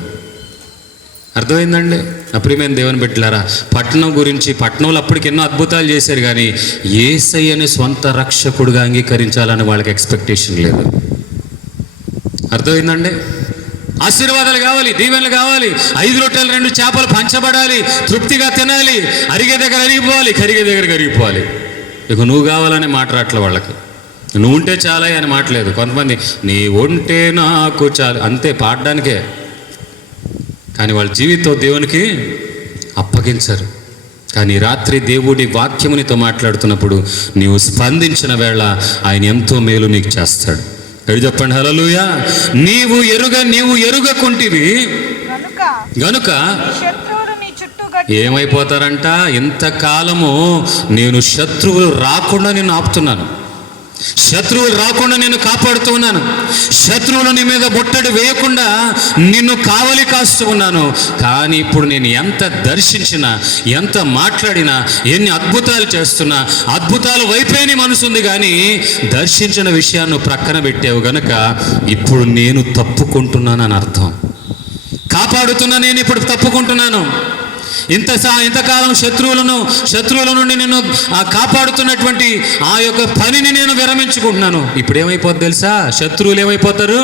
అర్థమైందండి? నా ప్రియమైన దేవుని బిడ్డలారా, పట్టణం గురించి, పట్టణంలో అప్పటికి ఎన్నో అద్భుతాలు చేశారు కానీ యేసయ్యని స్వంత రక్షకుడుగా అంగీకరించాలని వాళ్ళకి ఎక్స్పెక్టేషన్ లేదు. అర్థమైందండి? ఆశీర్వాదాలు కావాలి, దీవెనలు కావాలి, 5 రొట్టెలు 2 చేపలు పంచబడాలి, తృప్తిగా తినాలి, అరిగే దగ్గర అరిగిపోవాలి, కరిగే దగ్గర కరిగిపోవాలి. ఇక నువ్వు కావాలనే మాట్లాడట్లే వాళ్ళకి. నువ్వు ఉంటే చాలా అని మాట్లేదు. కొంతమంది నీ ఉంటే నాకు చాలు అంతే, పాడడానికే. కానీ వాళ్ళ జీవితం దేవునికి అప్పగించరు. కానీ రాత్రి దేవుడి వాక్యమునితో మాట్లాడుతున్నప్పుడు నీవు స్పందించిన వేళ ఆయన ఎంతో మేలు నీకు చేస్తాడు. చెప్పండి హల్లెలూయా. నీవు ఎరుగకుంటివి గనుక ఏమైపోతారంట, ఇంతకాలము నేను శత్రువులు రాకుండా నిన్ను ఆపుతున్నాను, శత్రువులు రాకుండా నేను కాపాడుతూ ఉన్నాను, శత్రువులు నీ మీద ముట్టడి వేయకుండా నిన్ను కావలి కాస్తూ ఉన్నాను. కానీ ఇప్పుడు నేను ఎంత దర్శించినా, ఎంత మాట్లాడినా, ఎన్ని అద్భుతాలు చేస్తున్నా, అద్భుతాల వైపే నీ మనసు ఉంది కానీ దర్శించిన విషయాన్ని ప్రక్కన పెట్టావు గనక ఇప్పుడు నేను తప్పుకుంటున్నాను అని అర్థం. కాపాడుతున్నా నేను ఇప్పుడు తప్పుకుంటున్నాను. ఇంతకాలం శత్రువుల నుండి నేను కాపాడుతున్నటువంటి ఆ యొక్క పనిని నేను విరమించుకుంటున్నాను. ఇప్పుడు ఏమైపోద్ది తెలుసా? శత్రువులు ఏమైపోతారు?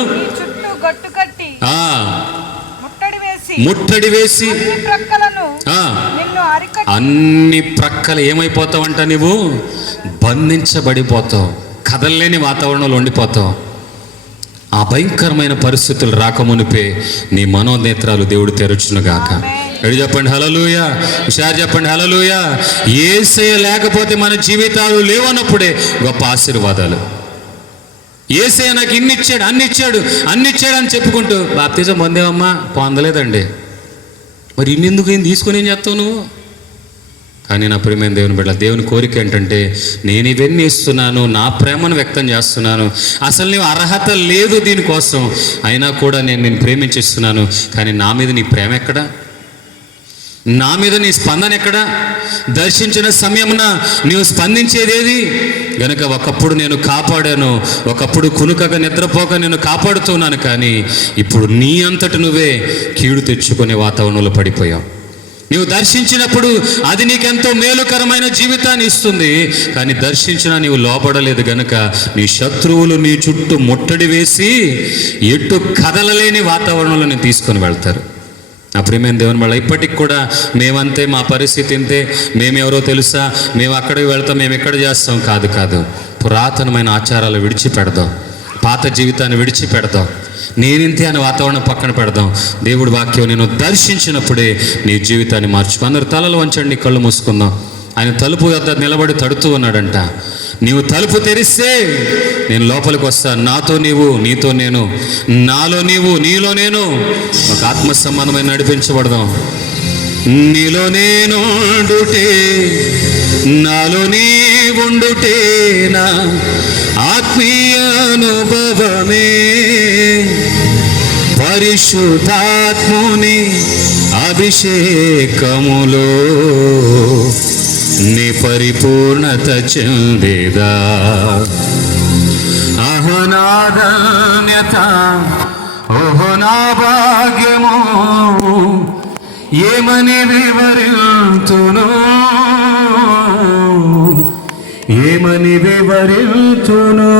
ముట్టడి వేసి అన్ని ప్రక్కల ఏమైపోతావంట, నువ్వు బంధించబడిపోతావు, కదలలేని వాతావరణంలో ఉండిపోతావు. ఆ భయంకరమైన పరిస్థితులు రాకమునిపే నీ మనోనేత్రాలు దేవుడు తెరచునుగాక. ఎడు చెప్పండి హల్లెలూయా, హుషారు చెప్పండి హల్లెలూయా. యేసయ్య లేకపోతే మన జీవితాలు లేవన్నప్పుడే గొప్ప ఆశీర్వాదాలు. యేసయ్య నాకు అన్ని ఇచ్చాడు అని చెప్పుకుంటూ బాప్తిజం పొందేవమ్మా, పొందలేదండి. మరి ఇన్నెందుకు ఏం తీసుకొని ఏం చేస్తావు నువ్వు? కానీ నా ప్రియమైన దేవుని బిడ్డ, దేవుని కోరిక ఏంటంటే, నేను ఇవన్నీ ఇస్తున్నాను, నా ప్రేమను వ్యక్తం చేస్తున్నాను. అసలు నీవు అర్హత లేదు దీనికోసం, అయినా కూడా నేను ప్రేమించిస్తున్నాను. కానీ నా మీద నీ ప్రేమ ఎక్కడా? నా మీద నీ స్పందన ఎక్కడా? దర్శించిన సమయమున నీవు స్పందించేదేది? గనుక ఒకప్పుడు నేను కాపాడాను, ఒకప్పుడు కునుకగా నిద్రపోక నేను కాపాడుతున్నాను. కానీ ఇప్పుడు నీ అంతటి నువ్వే కీడు తెచ్చుకునే వాతావరణంలో పడిపోయావు. నీవు దర్శించినప్పుడు అది నీకెంతో మేలుకరమైన జీవితాన్ని ఇస్తుంది. కానీ దర్శించినా నీవు లోపడలేదు గనుక నీ శత్రువులు నీ చుట్టూ ముట్టడి వేసి ఎటు కదలలేని వాతావరణంలో నేను తీసుకొని వెళ్తారు. నా ప్రియమైన దేవుని వల్ల ఇప్పటికి కూడా మేమంతే, మా పరిస్థితి ఇంతే, మేమెవరో తెలుసా, మేము అక్కడికి వెళ్తాం, మేము ఎక్కడ చేస్తాం. కాదు, పురాతనమైన ఆచారాలు విడిచిపెడదాం, పాత జీవితాన్ని విడిచిపెడదాం, నేనింతే అనే వాతావరణం పక్కన పెడదాం. దేవుడి వాక్యం నేను దర్శించినప్పుడే నీ జీవితాన్ని మార్చుకో. అందరు తలలు వంచండి, కళ్ళు మూసుకుందాం. ఆయన తలుపు వద్ద నిలబడి తడుతూ ఉన్నాడంట. నీవు తలుపు తెరిస్తే నేను లోపలికి వస్తాను, నాతో నీవు, నీతో నేను, నాలో నీవు, నీలో నేను, ఒక ఆత్మ సంబంధమైన నడిపించబడదాం. నీలో నేను ఉండుటే, నాలో నీ ఉండుటే నా ఆత్మీయ అనుభవమే, పరిశుద్ధాత్ముని అభిషేకములో నీ పరిపూర్ణత చెందేదా. అహనాధన్యత, ఓహో నా భాగ్యము, ఏమని వివరింతును, ఏమని వివరింతును.